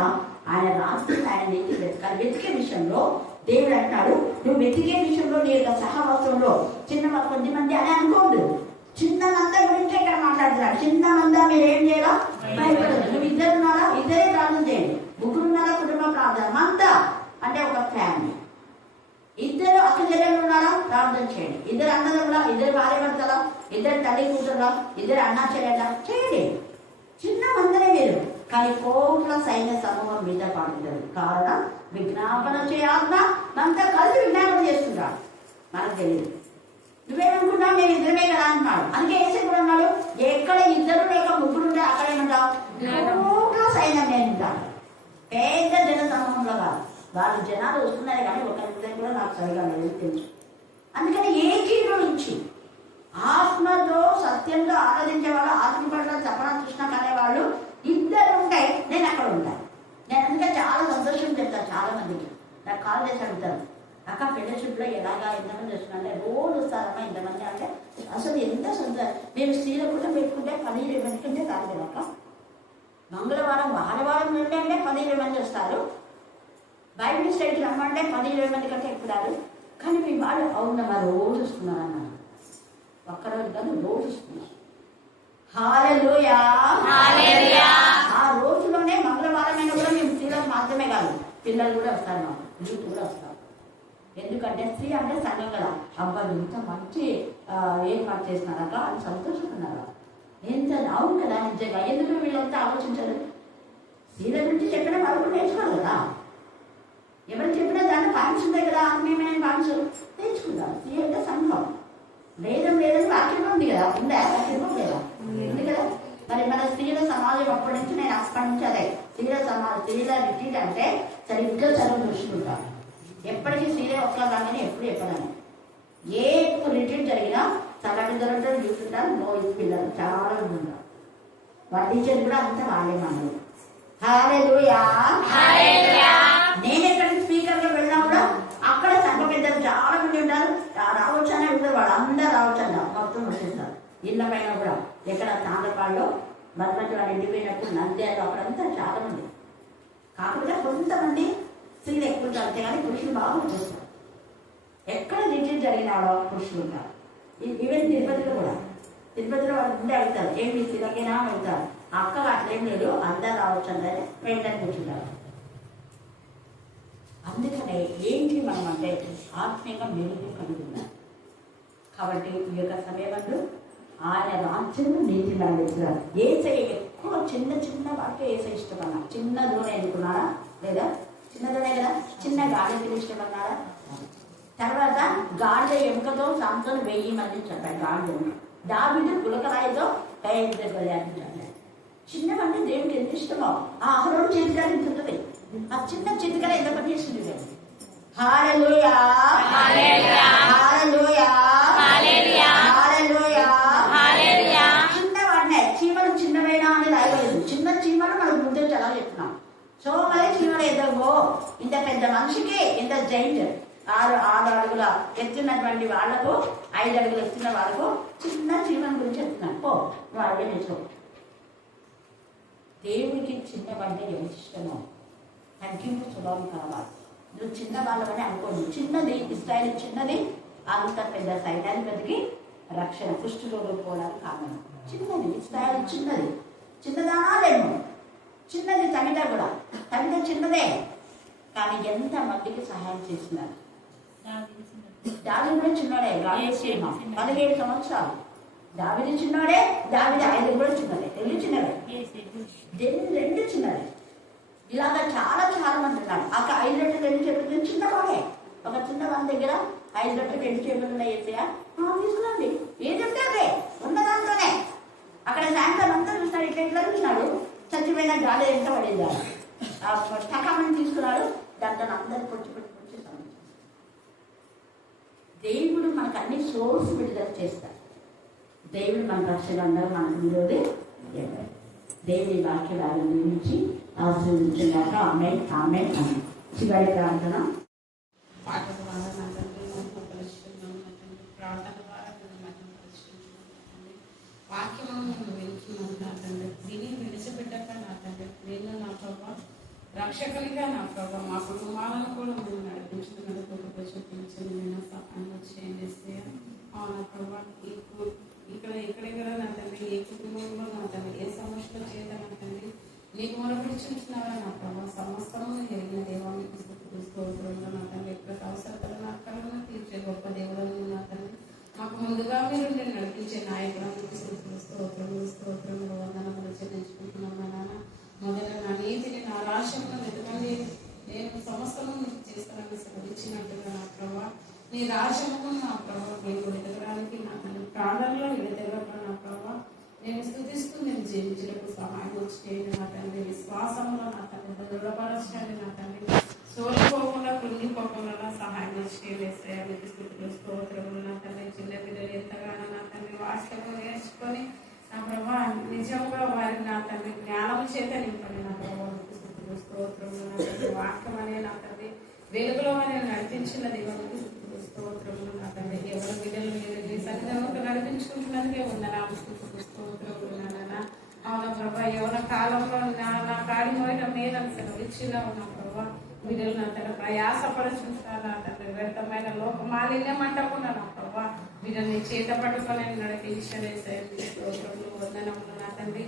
ఆయన రాత్రి ఆయన వెతకాలి. వెతికే విషయంలో దేవుడు అంటాడు, నువ్వు వెతికే విషయంలో నీ యొక్క సహవాసంలో చిన్న కొద్దిమంది అని అనుకోండు. చిన్నమంతా గురించి ఇక్కడ మాట్లాడుతున్నాడు. చిన్నమందా మీరు ఏం చేయాలా? భయపడదు. నువ్వు ఇద్దరున్నారా? ఇద్దరే ప్రార్థన చేయండి. ముగ్గురున్నారా? కుటుంబ ప్రార్థన. మంతా అంటే ఒక ఫ్యామిలీ. ఇద్దరు అక్క చెల్లెలు ఉన్నారా? ప్రార్థన చేయండి. ఇద్దరు అన్నదమ్ములా? ఇద్దరు భార్య భర్తలా? ఇద్దరు తల్లి కూతురులా? ఇద్దరు అన్నా చెల్లెలా? చేయండి. చిన్న మందరే మీరు, కానీ కోట్ల సైన్య సమూహం మీద పాడుతారు. కారణం విజ్ఞాపన చేయాలన్నా మనతో కలిసి విజ్ఞాపన చేస్తుంటాడు. మనకు తెలియదు. నువ్వేమనుకున్నా మేము ఇద్దరమే కదా అంటున్నాడు. అందుకే ఏసే కూడా అన్నాడు, ఎక్కడ ఇద్దరు లేక ముగ్గురు ఉంటే అక్కడ ఏమంటావు? కోట్ల సైన్యం నేను ఉంటాను. పెద్ద జన సమూహంలో కాదు. వాళ్ళు జనాలు వస్తున్నారు కానీ ఒకరి కూడా నాకు సరిగా లేదు తెలుసు. అందుకని ఏకీభవించి ఆత్మతో సత్యంతో ఆరాధించే వాళ్ళు, ఆత్మ పట్ల తపన కృష్ణ అనే వాళ్ళు ఇద్దరు ఉంటాయి. నేను అక్కడ ఉంటాను. నేను అందుకే చాలా సంతోషం చెప్తాను. చాలా మందికి నాకు కాల్ చేసి అడుగుతాను, అక్క ఫెలోషిప్లో ఎలాగా ఎంతమంది వస్తున్నారంటే రోజు వస్తారమ్మా ఇంతమంది అంటే అసలు ఎంత సంతోషం. మేము స్త్రీల కూడా పెట్టుకుంటే 15 మంది కంటే కాదు అక్క. మంగళవారం ఆదివారం నుండి అంటే 15 మంది వస్తారు. బైబిల్ స్టడీకి రమ్మంటే 15 మంది కంటే ఎక్కువ రాదు. కానీ మీ వాళ్ళు అవునమ్మా రోజు వస్తున్నారు అన్నారు. ఒక్కరోజు కాదు, రోజు వస్తున్నారు. హల్లెలూయా హల్లెలూయా. ఆ రోజులోనే మంగళవారమైనా కూడా మేము స్త్రీలకు మాత్రమే కాదు, పిల్లలు కూడా వస్తారు, మాకు యూత్ కూడా వస్తారు. ఎందుకంటే స్త్రీ అంటే సంఘం కదా. అబ్బాయి ఇంత మంచి ఏర్పాటు చేస్తున్నారక అని సంతోషపడుతున్నారు. ఎంత అవును కదా నిజంగా. ఎందుకు వీళ్ళంతా ఆలోచించరు? స్త్రీల గురించి చెప్పినా వాళ్ళు కూడా నేర్చుకోరు కదా. ఎవరు చెప్పినా దాంట్లో పాయింట్స్ ఉంటాయి కదా, ఆత్మీయమైన పాయింట్స్ నేర్చుకుంటాం. స్త్రీ అంటే సంఘం. వేదం లేదని వాక్యం ఉంది కదా, ఉందా? వాక్యం లేదా? ఉంది కదా. మరి మన స్త్రీల సమాజం అప్పటి నుంచి నేను అప్పటి నుంచి అదే స్త్రీల రిట్రీట్ అంటే సరిగ్గా చదువు చూసుకుంటాను. ఎప్పటికీ స్త్రీలే ఒక్కదాన్ని ఎప్పుడు చెప్పడాను. ఏ రిట్రీట్ జరిగినా చల్లబిద్దరు చూస్తుంటారు. పిల్లలు చాలా మంది ఉంటారు. వాళ్ళ టీచర్ కూడా అంతా వాళ్ళే మనలు. హల్లెలూయా హల్లెలూయా. నేను ఎక్కడికి స్పీకర్గా వెళ్ళినా కూడా అక్కడ సంఘ పెద్దలు చాలా మంది ఉంటారు. రావచ్చానే ఉంటారు, వాళ్ళు అందరూ రావచ్చా మొత్తం వచ్చేస్తారు. ఇళ్ళ పైన కూడా ఎక్కడ తాండపాడులో మధ్య వాళ్ళు ఎండిపోయినప్పుడు నంద్యాలు అక్కడంతా చాలా మంది. కాకపోతే కొంతమంది స్త్రీలు ఎక్కువ ఉంటారు, అంతేగాని పురుషులు బాగా వచ్చేస్తారు. ఎక్కడ రిట్రీట్ జరిగినాడో పురుషులు ఉంటారు. ఈవెన్ తిరుపతిలో కూడా, తిరుపతిలో వాళ్ళు ముందే అడుగుతారు, ఏంటి స్త్రీలకేనా వెళ్తారు. అక్క అట్లేం లేదు, అందరు రావచ్చు అందరే వెళ్ళని కూర్చుంటారు. అందుకనే ఏంటి మనం అంటే ఆత్మీయంగా మెరుగు కలిగి ఉన్నాం కాబట్టి ఈ యొక్క సమయంలో ఆయన రాజ్యం నీతి మనం వెళ్తున్నారు. ఏసై ఎక్కువ చిన్న చిన్న వాటికే ఏసై ఇష్టమన్నా. చిన్న దూరం ఎన్నుకున్నారా లేదా? చిన్న దూరే కదా, చిన్న గాడిదలు ఇష్టమన్నారా? తర్వాత గాడిద ఎముకతో సంతను 1000 మంది చెప్పాడు. గాడిద దావీదు గులకరాయితో 5 చెప్పాడు. చిన్నవంటే దేవుడికి ఎంత ఇష్టమో ఆ అహరోను చేతికారి ఉంటుంది. ఆ చిన్న చేతికార ఎంత పని చేస్తుంది. హల్లెలూయా హల్లెలూయా హల్లెలూయా హల్లెలూయా హల్లెలూయా. చిన్నవాడినే చీమలు చిన్నవైనా అని రాయలేదు. చిన్న చీమలు మనకు ముందే చాలా చెప్తున్నాం. సో మరి చీమలు ఎదుగో ఇంత పెద్ద మనిషికి ఇంత జైంట్ 6 అడుగుల ఎత్తున్నటువంటి వాళ్లకు 5 అడుగులు ఎత్తున్న వాళ్ళకు చిన్న చీమల గురించి చెప్తున్నాను. పో వాళ్ళే నేర్చుకో. దేవుడికి చిన్నవంటే ఎంత ఇష్టమో తగ్గింపు స్వభావం కావాలి. నువ్వు చిన్న వాళ్ళవని అనుకోండి. చిన్నది ఇస్రాయేల్ చిన్నది అంత పెద్ద సైన్యాధిపతికి రక్షణ కుష్ఠరోగం పోవడానికి కారణం. చిన్నది ఇస్రాయేల్ చిన్నది, చిన్నదానా లేము చిన్నది. తమిళ కూడా తమిళ చిన్నదే కానీ ఎంత మందికి సహాయం చేస్తున్నారు. దావీదు కూడా చిన్నోడే. 17 సంవత్సరాలు దావీదు చిన్నోడే. దావీదు 5 కూడా చిన్నదే. తెలుగు చిన్నదే, రెండు చిన్నదే. ఇలాగా చాలా చాలా మంది ఉన్నారు. అక్క 5 రొట్టెలు 2 చేపలు చిన్నవాడే. ఒక చిన్న వాళ్ళ దగ్గర 5 రొట్టెలు 2 చేపలు ఉన్నాయి. వేసేయా తీసుకురండి, ఏదంటే అదే ఉన్న దాంట్లోనే. అక్కడ సాయంత్రం అంతా చూసినాడు, ఇట్లా చూసినాడు. చచ్చిపోయిన గాలి ఎంత పడేది టకామని తీసుకున్నాడు. దాంట్లో అందరు పొచ్చి దేవుడు మనకు అన్ని సోర్స్ విడుదల చేస్తారు. దేవుడు మన రక్షణ అందరూ మనకు విరోధి. దేవుడి వాక్యాలను నిర్మించి ఆశీర్వదించున్నాక ఆమేన్ ఆమేన్ అని చివరి ప్రార్థన. పాట ద్వారా నా తండ్రి మహిమ పరిశుద్ధం ప్రార్థన ద్వారా వాక్యము మేము వింటున్నాం నా తండ్రి. దీన్ని విడిచిపెట్టాక నా తండ్రి నేను నా ప్రభావ రక్షకునిగా నా ప్రభావ మా కుటుంబాలను కూడా మేము నడిపించుకున్నందుకు చూపించండి. నేను సహాయం చేయండి. అవునా ప్రభావ ఇక్కడ నా తండ్రి ఏ కుటుంబంలో నా తండ్రి ఏ సమస్యలు చేయదా నా తండ్రి నీకు మొరపిడుచున్నారా నా ప్రభావ సమస్తము ఎరిగిన దేవానికి స్తోత్రంగా నా తండ్రి ఎక్కడ అవసరతలు నా కళను తీర్చే గొప్ప దేవులను నా తండ్రి మాకు ముందుగా మీరు నడిపించే నాయకులను స్తోత్రములు వందనములు చెల్లించుకుంటున్నాం నా నాన్న. మొదట నా నీతిని నా రాష్ట్రంలో వెతకండి, నేను సమస్తము నీకు చేస్తానని సెలవిచ్చినట్టుగా నా ప్రభావ నీ రాజ్యము నా ప్రభావ నేను ఎదగడానికి నా ప్రాణంలో ఎదగడం నా ప్రభావ నేను స్తుతిస్తూ నేను జీవించడానికి సహాయం చేయండి నా తండ్రి. విశ్వాసంలో నా తండ్రి దృఢపరచండి నా తండ్రి. సోలిపోకుండా కృంగిపోకుండా సహాయం చేయండి. శ్రేయానికి స్థితిలో స్తోత్రములు నా తండ్రి. చిన్న పిల్లలు ఎంతగానో నా తండ్రి వాస్తవం నేర్చుకొని నా ప్రభావ నిజంగా వారి నా తండ్రి జ్ఞానం చేత నింపండి నా ప్రభావానికి స్థితిలో స్తోత్రములు నా తండ్రి. వాక్యం అనే నా తండ్రి వెలుగులో అని నడిపించిన దేవునికి స్థితిలో స్తోత్రములు నా తండ్రి. ఎవరి బిడ్డలు మీరు నీ సన్నిధిలోకి నడిపించుకుంటున్నందుకే ఉన్నాను స్తోత్రములు నాన్న. అవునా ప్రభా ఎవరి కాలంలో నా కాడి మోయటం మేలని సెలవిచ్చినా ఉన్నా ప్రభావ బిడ్డలు నా తన ప్రయాసపరుచుంటారు నా తండ్రి. వ్యర్థమైన లోక మాలిన్యం అంటకుండా నా ప్రభావ బిడ్డల్ని చేత పట్టుకొని నడిపించలే స్తోత్రములు వందనములు నా తండ్రి.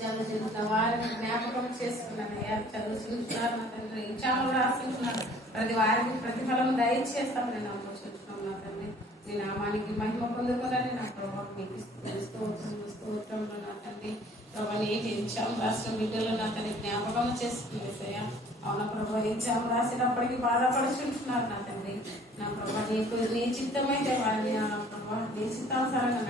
చదువుతున్న వారిని జ్ఞాపకం చేసుకున్నానయ్యా. చదువుతున్నారు నా తండ్రి, ఇచ్చాము రాసుకుంటున్నారు. ప్రతి వారికి ప్రతిఫలం దయచేస్తాం నేను ఆలోచించున్నాం నా తండ్రి. నీ నామానికి మహిమ పొందుకోవాలని నా ప్రభావం మీకు స్తోత్రంలో నా తండ్రి. ప్రభావ నీకు ఇచ్చాము రాసిన బిడ్డలు నా తండ్రి జ్ఞాపకం చేసుకునేసయ్యా. అవునా ప్రభావ ఇచ్చాము రాసినప్పటికీ బాధపడుచుంటున్నారు నా తండ్రి. నా ప్రభావ నీకు నీ చిత్తమైతే వారిని నా ప్రభావ నీ చిత్తానుసారంగా